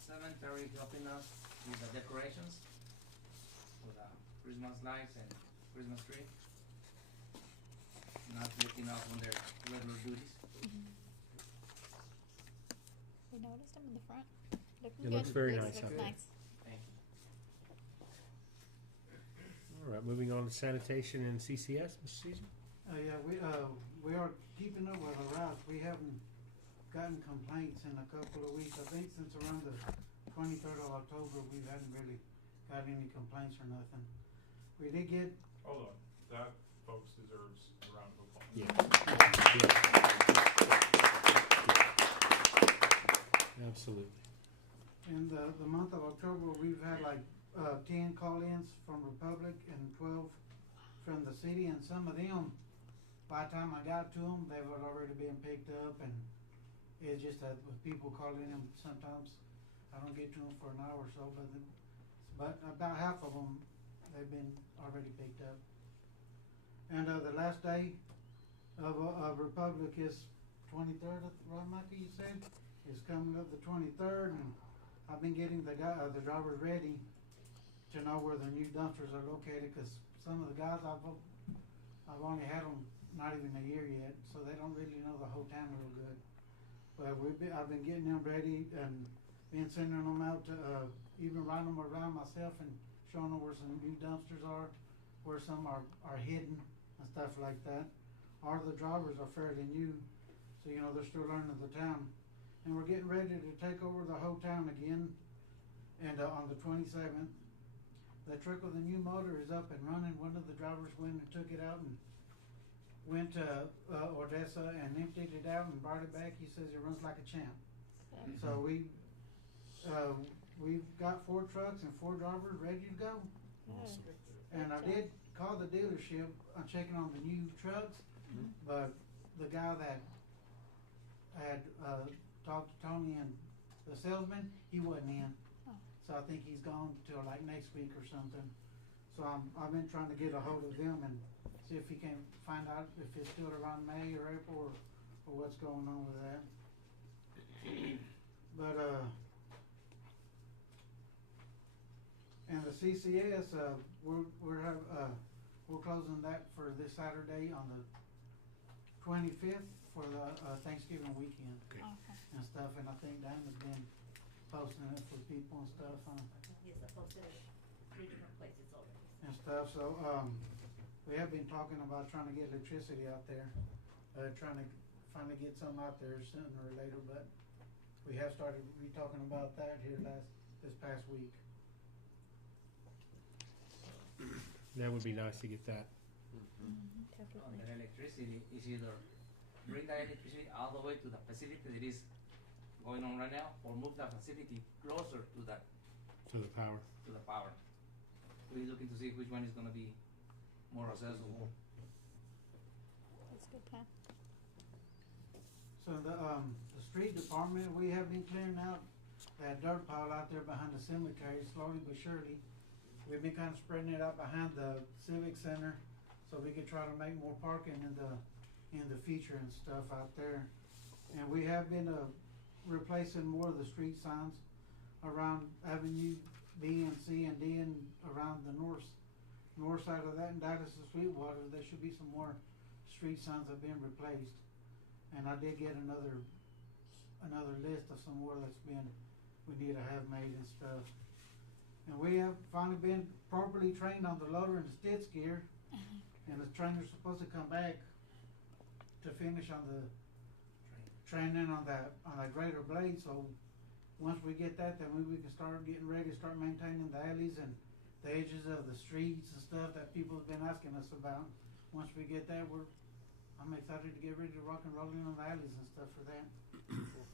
cemetery helping us with the decorations for the Christmas lights and Christmas tree. Not looking out on their regular duties. We noticed them in the front. Looking It good. looks very Looks nice out there. nice. Thank you. All right, moving on to sanitation and CCS, Mr. Caesar. Yeah, we are keeping up with our routes. We haven't gotten complaints in a couple of weeks. I think since around the 23rd of October, we hadn't really got any complaints or nothing. We did get. Hold on, that folks deserves a round of applause. Yeah. Absolutely. In the month of October, we've had like 10 call-ins from Republic and 12 from the city, and some of them, by the time I got to them, they were already being picked up, and it's just that with people calling them, sometimes I don't get to them for an hour or so, but about half of them, they've been already picked up. And the last day of Republic is 23rd, right, Mikey, you said? It's coming up the 23rd, and I've been getting the drivers ready to know where the new dumpsters are located, because some of the guys I've only had them not even a year yet, so they don't really know the whole town real good. But I've been getting them ready and been sending them out to even riding them around myself and showing them where some new dumpsters are, where some are hidden and stuff like that. All the drivers are fairly new, so you know they're still learning the town. And we're getting ready to take over the whole town again. And on the 27th, the truck with the new motor is up and running. One of the drivers went and took it out and went to Odessa and emptied it out and brought it back. He says it runs like a champ. So we've got 4 trucks and 4 drivers ready to go. Awesome. And I did call the dealership. I'm checking on the new trucks, but the guy that had talked to Tony and the salesman, he wasn't in. So I think he's gone till like next week or something. So I've been trying to get a hold of them and see if he can find out if it's still around May or April or what's going on with that. But and the CCS, we're closing that for this Saturday on the 25th for the Thanksgiving weekend. Okay. And stuff, and I think Dan has been posting it for people and stuff, Yes, I posted it 3 different places already. and stuff, so, we have been talking about trying to get electricity out there, trying to finally get some out there sooner or later, but we have started talking about that here this past week. That would be nice to get that. On the electricity, is either bring the electricity all the way to the facility that is going on right now, or move the facility closer to that, To the power. to the power. We're looking to see which one is gonna be more accessible. That's a good plan. So the street department, we have been clearing out that dirt pile out there behind the cemetery, slowly but surely. We've been kind of spreading it out behind the civic center, so we could try to make more parking in the future and stuff out there. And we have been replacing more of the street signs around Avenue B and C and D and around the north side of that, and Dallas to Sweetwater. There should be some more street signs that have been replaced. And I did get another list of some more we need to have made and stuff. And we have finally been properly trained on the loader and the skid steer, and the trainer's supposed to come back to finish on the training on that greater blade. So once we get that, then we can start getting ready to start maintaining the alleys and the edges of the streets and stuff that people have been asking us about. Once we get that, I'm excited to get ready to rock and roll in on the alleys and stuff for that.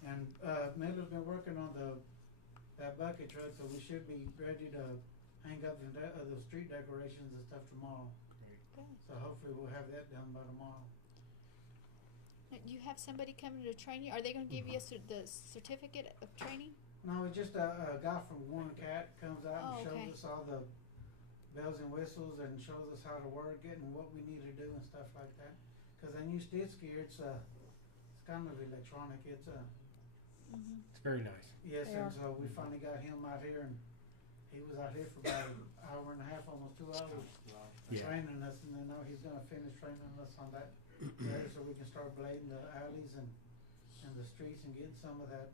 And Miller's been working on that bucket truck, so we should be ready to hang up the street decorations and stuff tomorrow. Good. So hopefully we'll have that done by tomorrow. Now, you have somebody coming to train you? Are they going to give you the certificate of training? No, it's just a guy from Warren Cat comes out and Oh, okay. shows us all the bells and whistles and shows us how to work it and what we need to do and stuff like that. Because that new skid steer, it's kind of electronic. It's It's very nice. yes, Yeah. and so we finally got him out here, and he was out here for about an hour and a half, almost 2 hours, Yeah. training us, and then now he's gonna finish training us on that there, so we can start blading the alleys and the streets and getting some of that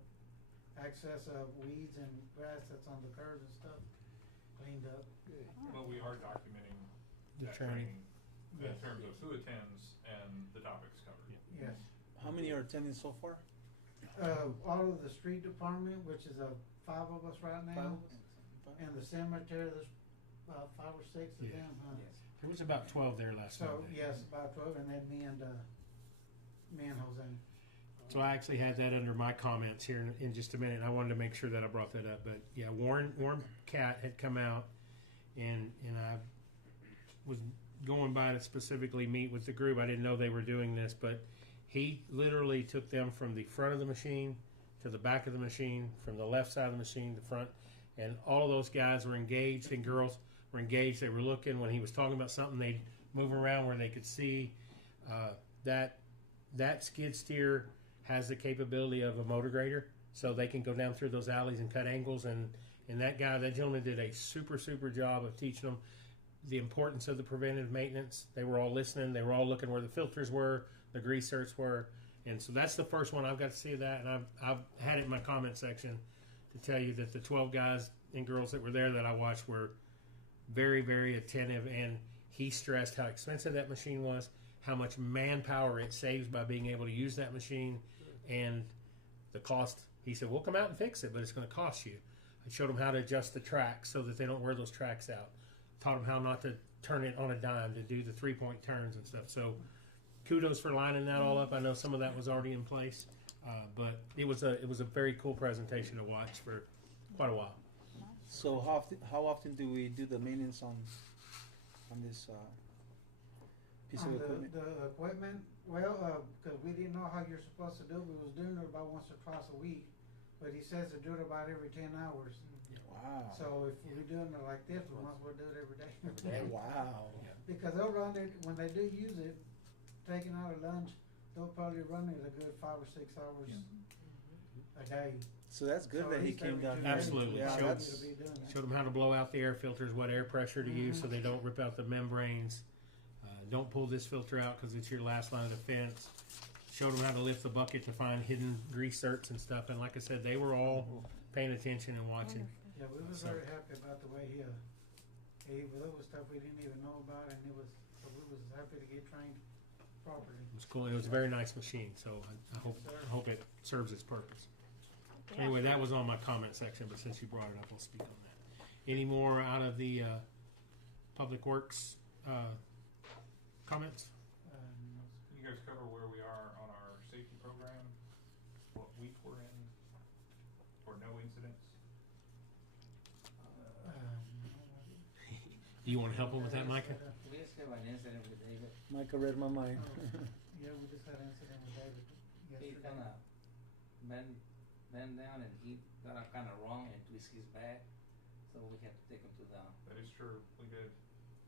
excess of weeds and grass that's on the curves and stuff cleaned up. But we are documenting The that training. training in Yes. terms of who attends and the topics covered. Yes. How many are attending so far? All of the street department, which is 5 of us right now, and the cemetery, there's about 5 or 6 of Yeah. them, huh? There was about 12 there last So, Monday. yes, about 12, and then me and Jose. So I actually had that under my comments here in just a minute, and I wanted to make sure that I brought that up. But yeah, Warren Cat had come out, and I was going by to specifically meet with the group. I didn't know they were doing this, but he literally took them from the front of the machine to the back of the machine, from the left side of the machine to the front, and all of those guys were engaged, and girls were engaged. They were looking. When he was talking about something, they'd move around where they could see. That skid steer has the capability of a motor grader, so they can go down through those alleys and cut angles. And that gentleman did a super job of teaching them the importance of the preventive maintenance. They were all listening. They were all looking where the filters were, the grease zerks were. And so that's the first one I've got to see of that. And I've had it in my comment section to tell you that the 12 guys and girls that were there that I watched were very attentive. And he stressed how expensive that machine was, how much manpower it saves by being able to use that machine, and the cost. He said, we'll come out and fix it, but it's going to cost you. I showed them how to adjust the tracks so that they don't wear those tracks out. Taught them how not to turn it on a dime, to do the 3-point turns and stuff. So kudos for lining that all up. I know some of that was already in place, but it was a very cool presentation to watch for quite a while. So how often do we do the maintenance on this piece of equipment? The equipment, well, because we didn't know how you're supposed to do it, we was doing it about once or twice a week, but he says to do it about every 10 hours. Wow. So if we're doing it like this, we might as well do it every day. Wow. Because they'll run it, when they do use it, taking out a lunch, they'll probably run it a good 5 or 6 hours a day. So that's good So that at he least came every down 2 here. days, Absolutely. Yeah, Showed- that's, to be doing it. Showed them how to blow out the air filters, what air pressure to use so they don't rip out the membranes. Don't pull this filter out because it's your last line of defense. Showed them how to lift the bucket to find hidden grease zerks and stuff. And like I said, they were all paying attention and watching. Yeah, we were So- very happy about the way there was stuff we didn't even know about, and we was happy to get trained properly. It was cool. It was a very nice machine, so I hope it serves its purpose. Anyway, that was on my comment section, but since you brought it up, I'll speak on that. Any more out of the Public Works comments? Can you guys cover where we are on our safety program? What week we're in? Do you want to help them with that, Micah? We just have an incident with David. Micah read my mind. Yeah, we just had an incident with David He yesterday. kinda bent down and he got kinda wrong and twist his back, so we had to take him to the. That is true, we did.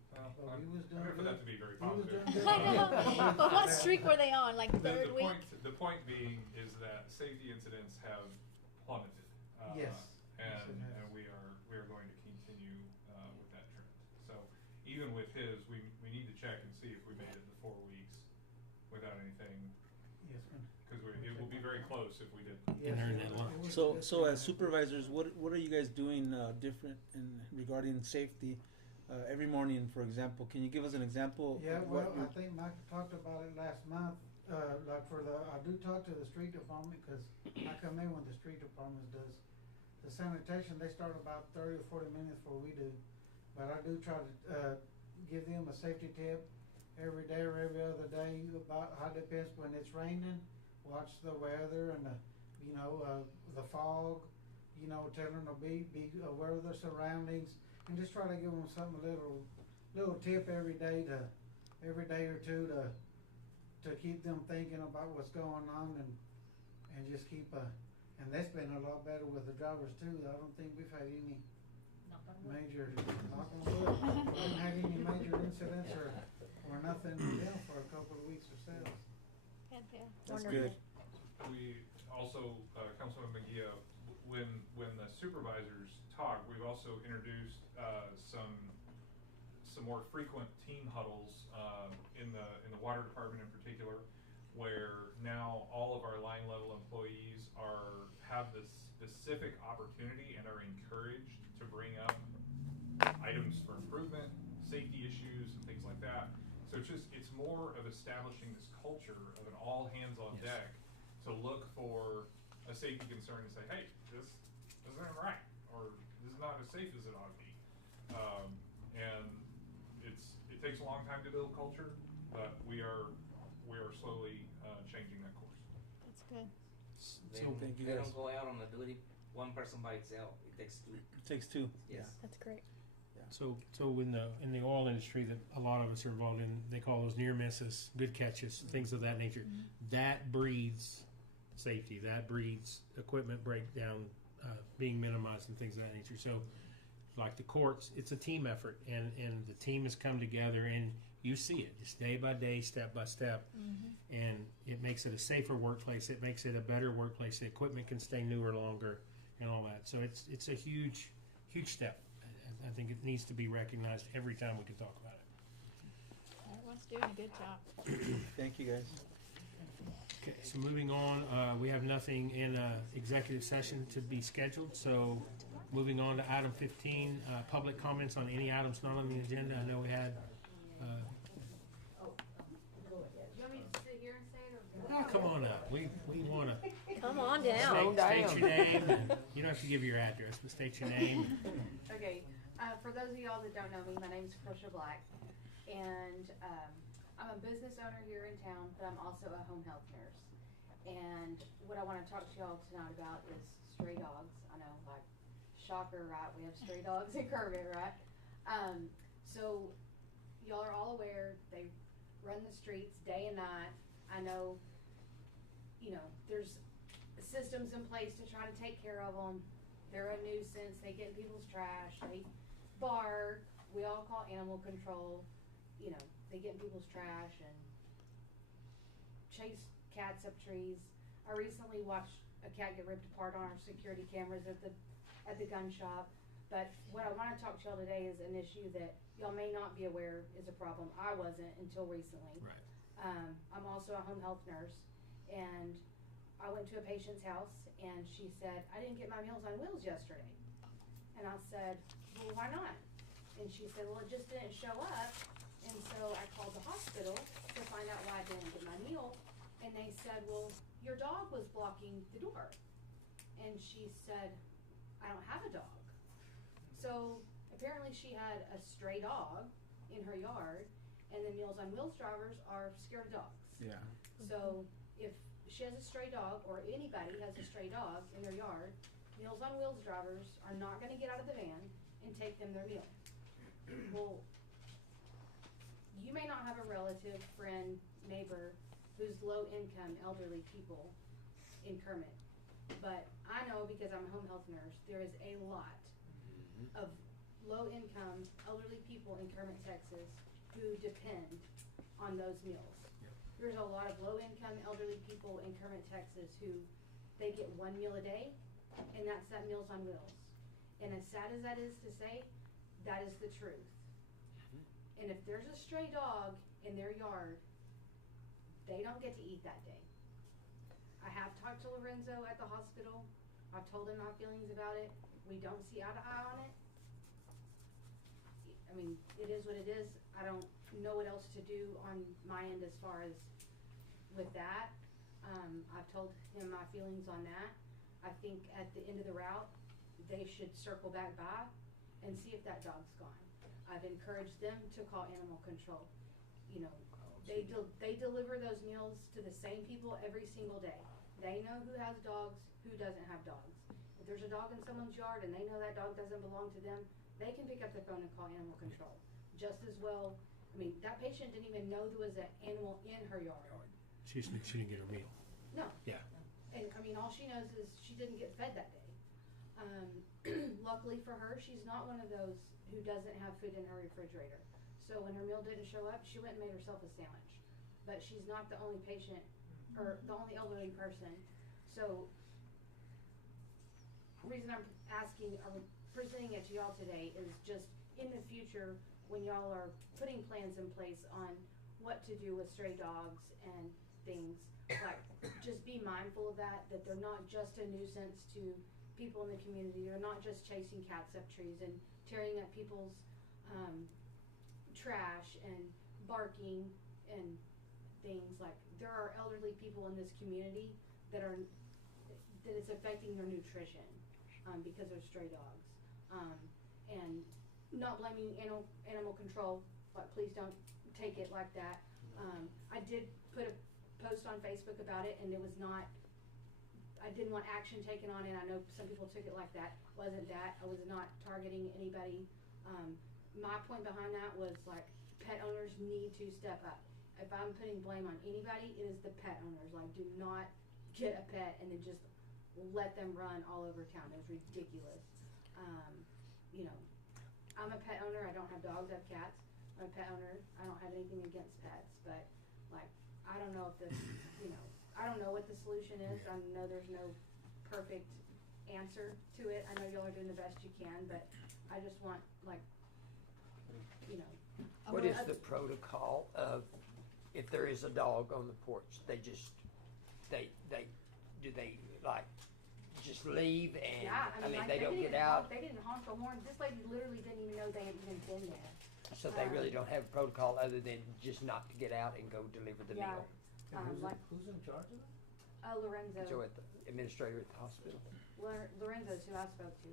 Well, Well, he I'm was doing here for that good. to be very He was positive. doing good. I know. But what streak were they on? Like third week? The point being is that safety incidents have plummeted. Yes. Yes, And, it has. and we are going to continue, with that trend. So even with his, we need to check and see if we made it the 4 weeks without anything, Yes, ma'am. cause it will be very close if we didn't. Yes, earn it that was- lunch. it was So, just so like as that. supervisors, what are you guys doing different in regarding safety every morning? For example, can you give us an example? Yeah, of what well, I think Mike talked about it last month, like I do talk to the street department, cause I come in when the street department does. The sanitation, they start about 30 or 40 minutes before we do, but I do try to, give them a safety tip every day or every other day about how it depends when it's raining, watch the weather and the fog, tell them to be aware of their surroundings, and just try to give them something, little tip every day or two to keep them thinking about what's going on and just keep and that's been a lot better with the drivers too. I don't think we've had any Knock on wood. major, knock on wood, we haven't had any major incidents or nothing with them for a couple of weeks ourselves. That's good. We also, Councilman Mejia, when the supervisors talk, we've also introduced some more frequent team huddles in the water department in particular, where now all of our line level employees have this specific opportunity and are encouraged to bring up items for improvement, safety issues, and things like that. So it's more of establishing this culture of an all hands on Yes. deck to look for a safety concern and say, hey, this isn't right, or this is not as safe as it ought to be. And it takes a long time to build culture, but we are slowly changing that course. That's good. They, thank you they guys. don't go out on the duty, one person by itself, it takes two. It takes two. Yes. That's great. So in the oil industry that a lot of us are involved in, they call those near misses, good catches, things of that nature. That breeds safety. That breeds equipment breakdown being minimized and things of that nature. So, like the courts, it's a team effort, and the team has come together, and you see it just day by day, step by step, and it makes it a safer workplace. It makes it a better workplace. The equipment can stay newer longer, and all that. So it's a huge step. I think it needs to be recognized every time we can talk about it. Everyone's doing a good job. Thank you guys. Okay, so moving on, we have nothing in executive session to be scheduled. So moving on to item 15, public comments on any items not on the agenda. I know we had. Do you want me to sit here and say it or? Oh, come on up. We want to Come on down. state your name. You don't have to give your address, but state your name. Okay, for those of y'all that don't know me, my name's Portia Black, and I'm a business owner here in town, but I'm also a home health nurse. And what I want to talk to y'all tonight about is stray dogs. I know, like, shocker, right? We have stray dogs in Kermit, right? So y'all are all aware they run the streets day and night. I know, there's systems in place to try to take care of them. They're a nuisance. They get in people's trash. They bark. We all call animal control. They get in people's trash and chase cats up trees. I recently watched a cat get ripped apart on our security cameras at the gun shop. But what I want to talk to y'all today is an issue that y'all may not be aware is a problem. I wasn't until recently. Right. I'm also a home health nurse, and I went to a patient's house, and she said, I didn't get my Meals on Wheels yesterday. And I said, well, why not? And she said, well, it just didn't show up. And so I called the hospital to find out why I didn't get my meal. And they said, well, your dog was blocking the door. And she said, I don't have a dog. So apparently she had a stray dog in her yard, and the Meals on Wheels drivers are scared of dogs. Yeah. So if she has a stray dog, or anybody has a stray dog in their yard, Meals on Wheels drivers are not gonna get out of the van and take them their meal. well, you may not have a relative, friend, neighbor who's low income elderly people in Kermit. But I know, because I'm a home health nurse, there is a lot of low income elderly people in Kermit, Texas who depend on those meals. There's a lot of low income elderly people in Kermit, Texas who they get one meal a day, and that's that Meals on Wheels. And as sad as that is to say, that is the truth. And if there's a stray dog in their yard, they don't get to eat that day. I have talked to Lorenzo at the hospital. I've told him my feelings about it. We don't see eye to eye on it. I mean, it is what it is. I don't know what else to do on my end as far as with that. I've told him my feelings on that. I think at the end of the route, they should circle back by and see if that dog's gone. I've encouraged them to call animal control. You know, they deliver those meals to the same people every single day. They know who has dogs, who doesn't have dogs. If there's a dog in someone's yard and they know that dog doesn't belong to them, they can pick up the phone and call animal control. Just as well, I mean, that patient didn't even know there was an animal in her yard. She didn't get her meal. No. Yeah. And I mean, all she knows is she didn't get fed that day. Luckily for her, she's not one of those who doesn't have food in her refrigerator. So when her meal didn't show up, she went and made herself a sandwich. But she's not the only patient or the only elderly person. So the reason I'm asking or presenting it to y'all today is just in the future when y'all are putting plans in place on what to do with stray dogs and things, like just be mindful of that they're not just a nuisance to people in the community. They're not just chasing cats up trees and tearing up people's trash and barking and things. Like, there are elderly people in this community that it's affecting their nutrition because of stray dogs. And not blaming animal control, but please don't take it like that. I did put a post on Facebook about it, and it was not, I didn't want action taken on it. I know some people took it like that. Wasn't that. I was not targeting anybody. My point behind that was, like, pet owners need to step up. If I'm putting blame on anybody, it is the pet owners. Like, do not get a pet and then just let them run all over town. It was ridiculous. You know, I'm a pet owner. I don't have dogs. I have cats. I'm a pet owner. I don't have anything against pets, but, like, I don't know if this, you know, I don't know what the solution is. I know there's no perfect answer to it. I know y'all are doing the best you can, but I just want, like, you know. What is the protocol of if there is a dog on the porch? They just, do they like just leave and, yeah, I mean, like, they don't get out? They didn't honk the horn. This lady literally didn't even know they had even been there. So they really don't have a protocol other than just not to get out and go deliver the meal? Who's in charge of that? Lorenzo. So at the administrator at the hospital? Lorenzo's who I spoke to.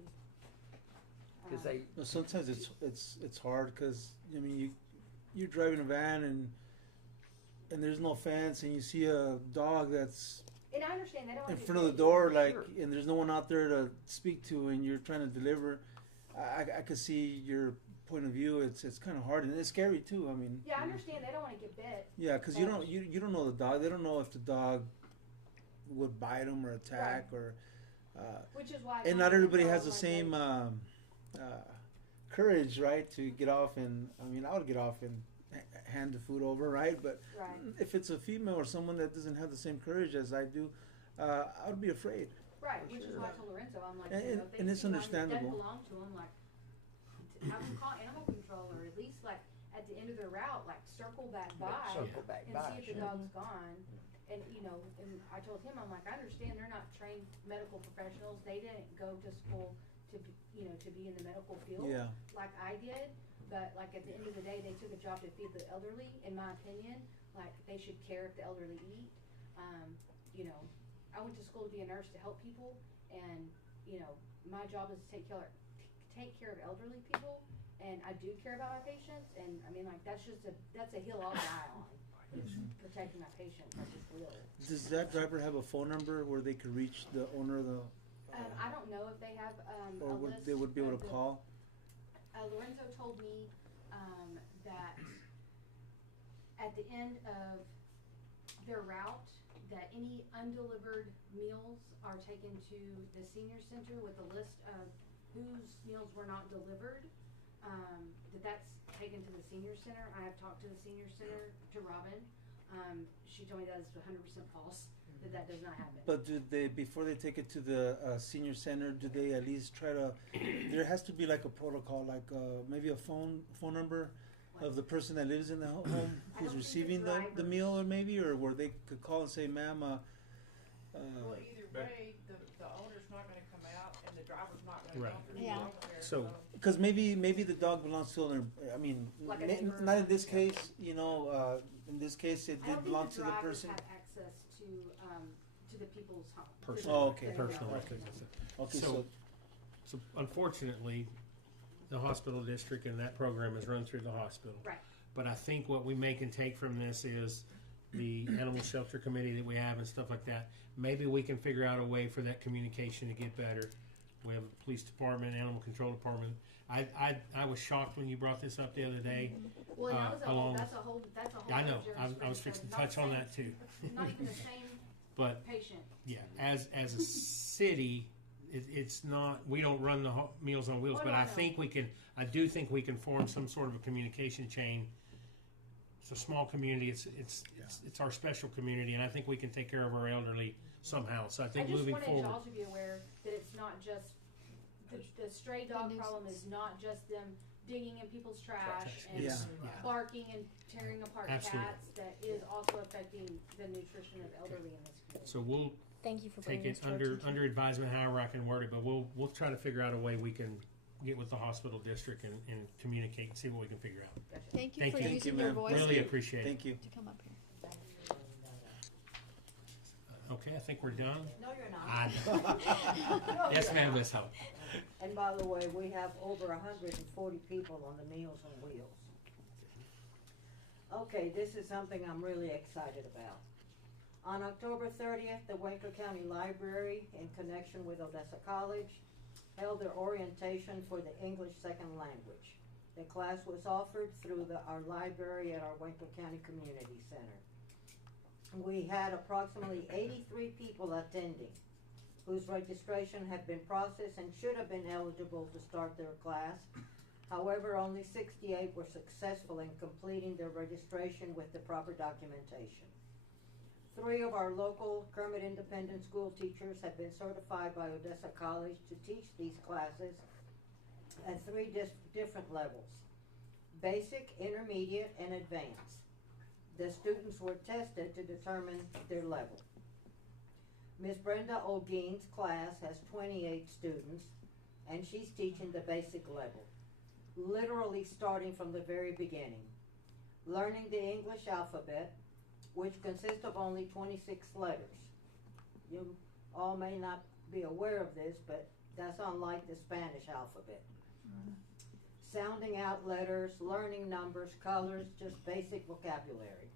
Because they. Well, sometimes it's hard because I mean you're driving a van and there's no fence and you see a dog that's and I understand they don't in front of the door and there's no one out there to speak to and you're trying to deliver. I could see your point of view. It's kind of hard and it's scary too. I mean. Yeah, I understand they don't want to get bit. Yeah, because you don't know the dog. They don't know if the dog would bite them or attack or. Which is why. And not everybody has the same courage, right, to get off and I mean I would get off and hand the food over, right? But if it's a female or someone that doesn't have the same courage as I do, I would be afraid. Right, which is why I told Lorenzo, I'm like, and it's understandable. Doesn't belong to them, like, have them call animal control or at least like at the end of their route, like circle back by and see if the dog's gone. And you know, and I told him, I'm like, I understand they're not trained medical professionals. They didn't go to school to be, to be in the medical field like I did. But like at the end of the day, they took a job to feed the elderly. In my opinion, like they should care if the elderly eat. You know, I went to school to be a nurse to help people, and you know, my job is to take care of elderly people, and I do care about my patients. And I mean, like that's a hill I'll die on. Is protecting my patients. I just will. Does that driver have a phone number where they could reach the owner of the? I don't know if they have or a list they would be able to call. Lorenzo told me that at the end of their route, that any undelivered meals are taken to the senior center with a list of whose meals were not delivered. That's taken to the senior center. I have talked to the senior center, to Robin. She told me that is 100% false, that does not happen. But do they, before they take it to the senior center, do they at least try to? There has to be like a protocol, like maybe a phone number of the person that lives in the home who's receiving the meal, or maybe, or where they could call and say, "Ma'am." Well, either way, the owner's not gonna come out and the driver's not gonna Right. come from Yeah. over there, So- Because maybe the dog belongs to owner. I mean, Like a neighbor. not in this case. You know, in this case, it I did don't belong think to the the drivers person. have access to the people's home. Personal. Oh, okay. Personal Okay. records. Okay, So, so unfortunately, the hospital district and that program is run through the hospital. Right. But I think what we may can take from this is the animal shelter committee that we have and stuff like that. Maybe we can figure out a way for that communication to get better. We have a police department, animal control department. I was shocked when you brought this up the other day. Well, that was along- that's a whole I know. jurisprudence. I was fixing to Not touch on the that too. same- Not even the same But patient. yeah, as a city, it's not. We don't run the Meals on Wheels, Oh, but no, I no. think we can. I do think we can form some sort of a communication chain. It's a small community. It's our special community, and I think we can take care of our elderly somehow. So I I think just moving wanted forward. y'all to be aware that it's not just the stray dog problem is not just them digging in people's trash and Yeah. barking and tearing apart Absolutely. cats. That is also affecting the nutrition of elderly in this community. So we'll Thank you for take bringing it this to our under attention. advisement, however I can word it. But we'll try to figure out a way we can get with the hospital district and communicate and see what we can figure out. Gotcha. Thank you Thank for you. using Thank you, your ma'am. voice Really to appreciate it. Thank you. come up here. Okay, I think we're done. No, you're not. I- Yes, ma'am, Ms. Hope. And by the way, we have over 140 people on the Meals on Wheels. Okay, this is something I'm really excited about. On October 30th, the Waco County Library, in connection with Odessa College, held their orientation for the English Second Language. The class was offered through our library at our Waco County Community Center. We had approximately 83 people attending, whose registration had been processed and should have been eligible to start their class. However, only 68 were successful in completing their registration with the proper documentation. 3 of our local Kermit Independent School teachers have been certified by Odessa College to teach these classes at 3 different levels: basic, intermediate, and advanced. The students were tested to determine their level. Ms. Brenda Olguin's class has 28 students, and she's teaching the basic level, literally starting from the very beginning. Learning the English alphabet, which consists of only 26 letters. You all may not be aware of this, but that's unlike the Spanish alphabet. Sounding out letters, learning numbers, colors, just basic vocabulary.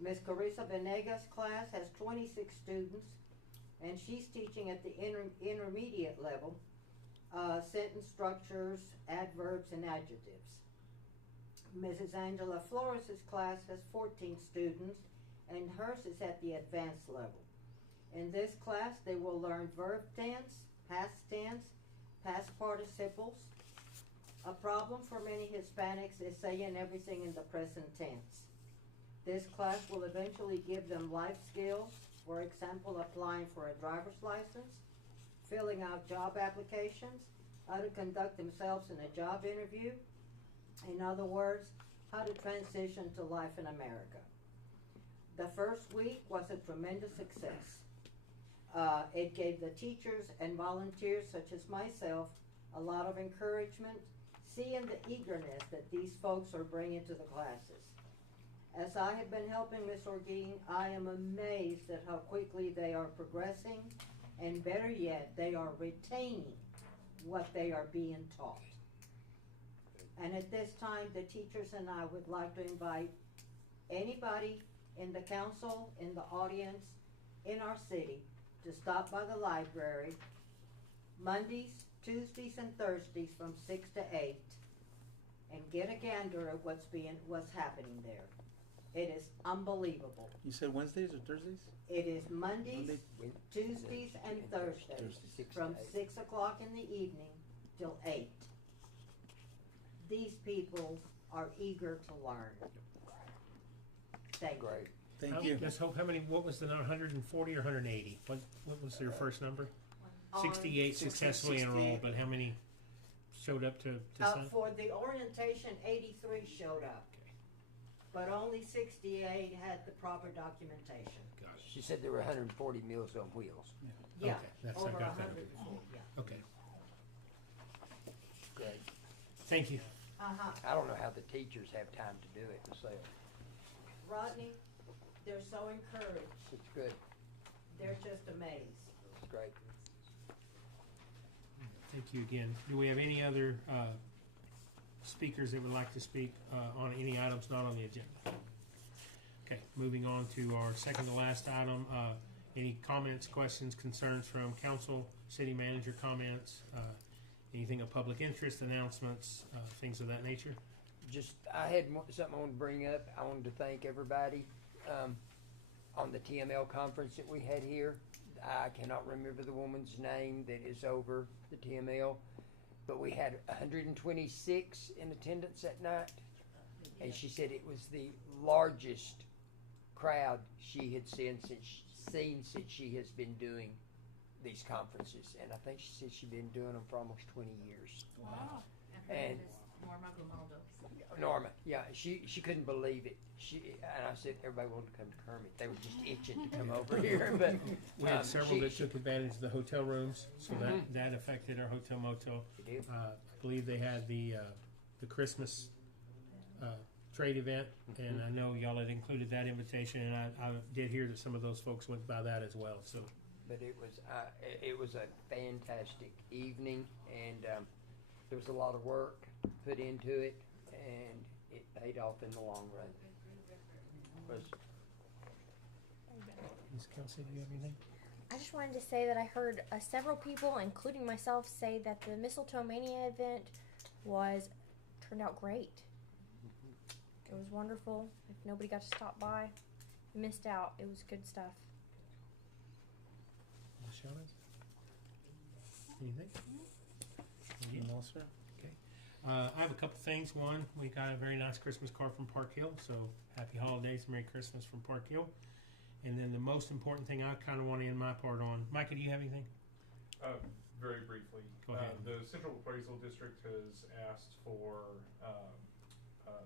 Ms. Carissa Venegas' class has 26 students, and she's teaching at the intermediate level, sentence structures, adverbs, and adjectives. Mrs. Angela Flores' class has 14 students, and hers is at the advanced level. In this class, they will learn verb tense, past participles. A problem for many Hispanics is saying everything in the present tense. This class will eventually give them life skills, for example, applying for a driver's license, filling out job applications, how to conduct themselves in a job interview. In other words, how to transition to life in America. The first week was a tremendous success. It gave the teachers and volunteers such as myself a lot of encouragement, seeing the eagerness that these folks are bringing to the classes. As I have been helping Ms. Orguin, I am amazed at how quickly they are progressing, and better yet, they are retaining what they are being taught. And at this time, the teachers and I would like to invite anybody in the council, in the audience, in our city, to stop by the library Mondays, Tuesdays, and Thursdays from 6 to 8 and get a gander at what's happening there. It is unbelievable. You said Wednesdays or Thursdays? It is Mondays, Monday, Tuesdays, and Thursdays, Thursday, 6 to from 8. 6 o'clock in the evening till 8. These people are eager to learn. Thank you. Great. Thank you. Let's hope. How many? What was the 140 or 180? What was your first number? On- 68 successfully 68. enrolled, but how many showed up to sign? For the orientation, 83 showed up. But only 68 had the proper documentation. Got it. She said there were 140 Meals on Wheels. Yeah, Okay, that's- I over got that. 104, yeah. Okay. Great. Thank you. Uh-huh. I don't know how the teachers have time to do it themselves. Rodney, they're so encouraged. It's good. They're just amazed. It's great. Thank you again. Do we have any other speakers that would like to speak on any items not on the agenda? Okay, moving on to our second to last item. Any comments, questions, concerns from council, city manager comments, anything of public interest, announcements, things of that nature? Just, I had something I wanted to bring up. I wanted to thank everybody on the TML conference that we had here. I cannot remember the woman's name that is over the TML, but we had 126 in attendance that night, and she said it was the largest crowd she had seen since she has been doing these conferences, and I think she said she'd been doing them for almost 20 years. Wow. And Norma Grimaldo. Norma, yeah, she couldn't believe it. And I said everybody wanted to come to Kermit. They were just itching to come over here. But We had several that took advantage of the hotel rooms, so that affected our hotel motel. It did. I believe they had the Christmas trade event, and I know y'all had included that invitation, and I did hear that some of those folks went by that as well. So, But it was a fantastic evening, and there was a lot of work put into it, and it paid off in the long run. Ms. Kelsey, do you have anything? I just wanted to say that I heard several people, including myself, say that the Mistletoe Mania event turned out great. It was wonderful. If nobody got to stop by, you missed out. It was good stuff. Ms. Chavez? Anything? Anything else, sir? Okay. I have a couple things. One, we got a very nice Christmas card from Park Hill, so happy holidays, Merry Christmas from Park Hill. And then the most important thing I kind of want to end my part on. Micah, do you have anything? Very briefly, Go ahead. The Central Appraisal District has asked for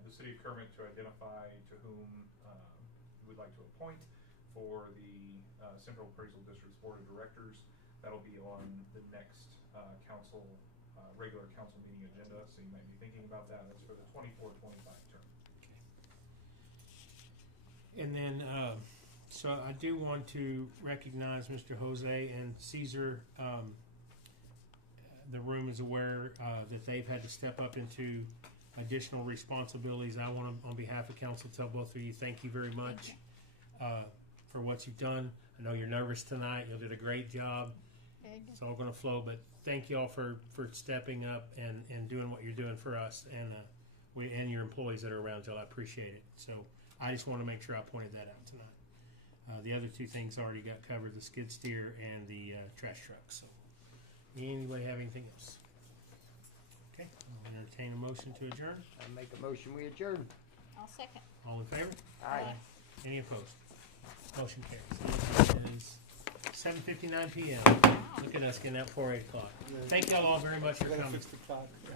the city of Kermit to identify to whom we would like to appoint for the Central Appraisal District's Board of Directors. That'll be on the next regular council meeting agenda, so you might be thinking about that. That's for the 24-25 term. Okay. And then, so I do want to recognize Mr. Jose and Caesar. The room is aware that they've had to step up into additional responsibilities. I want to, on behalf of council, tell both of you thank you very much for what you've done. I know you're nervous tonight. You did a great job. It's all going to flow, but thank you all for stepping up and doing what you're doing for us and your employees that are around you. I appreciate it. So I just want to make sure I pointed that out tonight. The other two things already got covered, the skid steer and the trash truck. So anybody have anything else? Okay, I'll entertain a motion to adjourn. I make a motion, we adjourn. I'll second. All in favor? Aye. Any opposed? Motion carries. It is 7:59 p.m. Look at us getting out before 8 o'clock. Thank y'all all very much for We gotta coming. fix the clock. Yeah.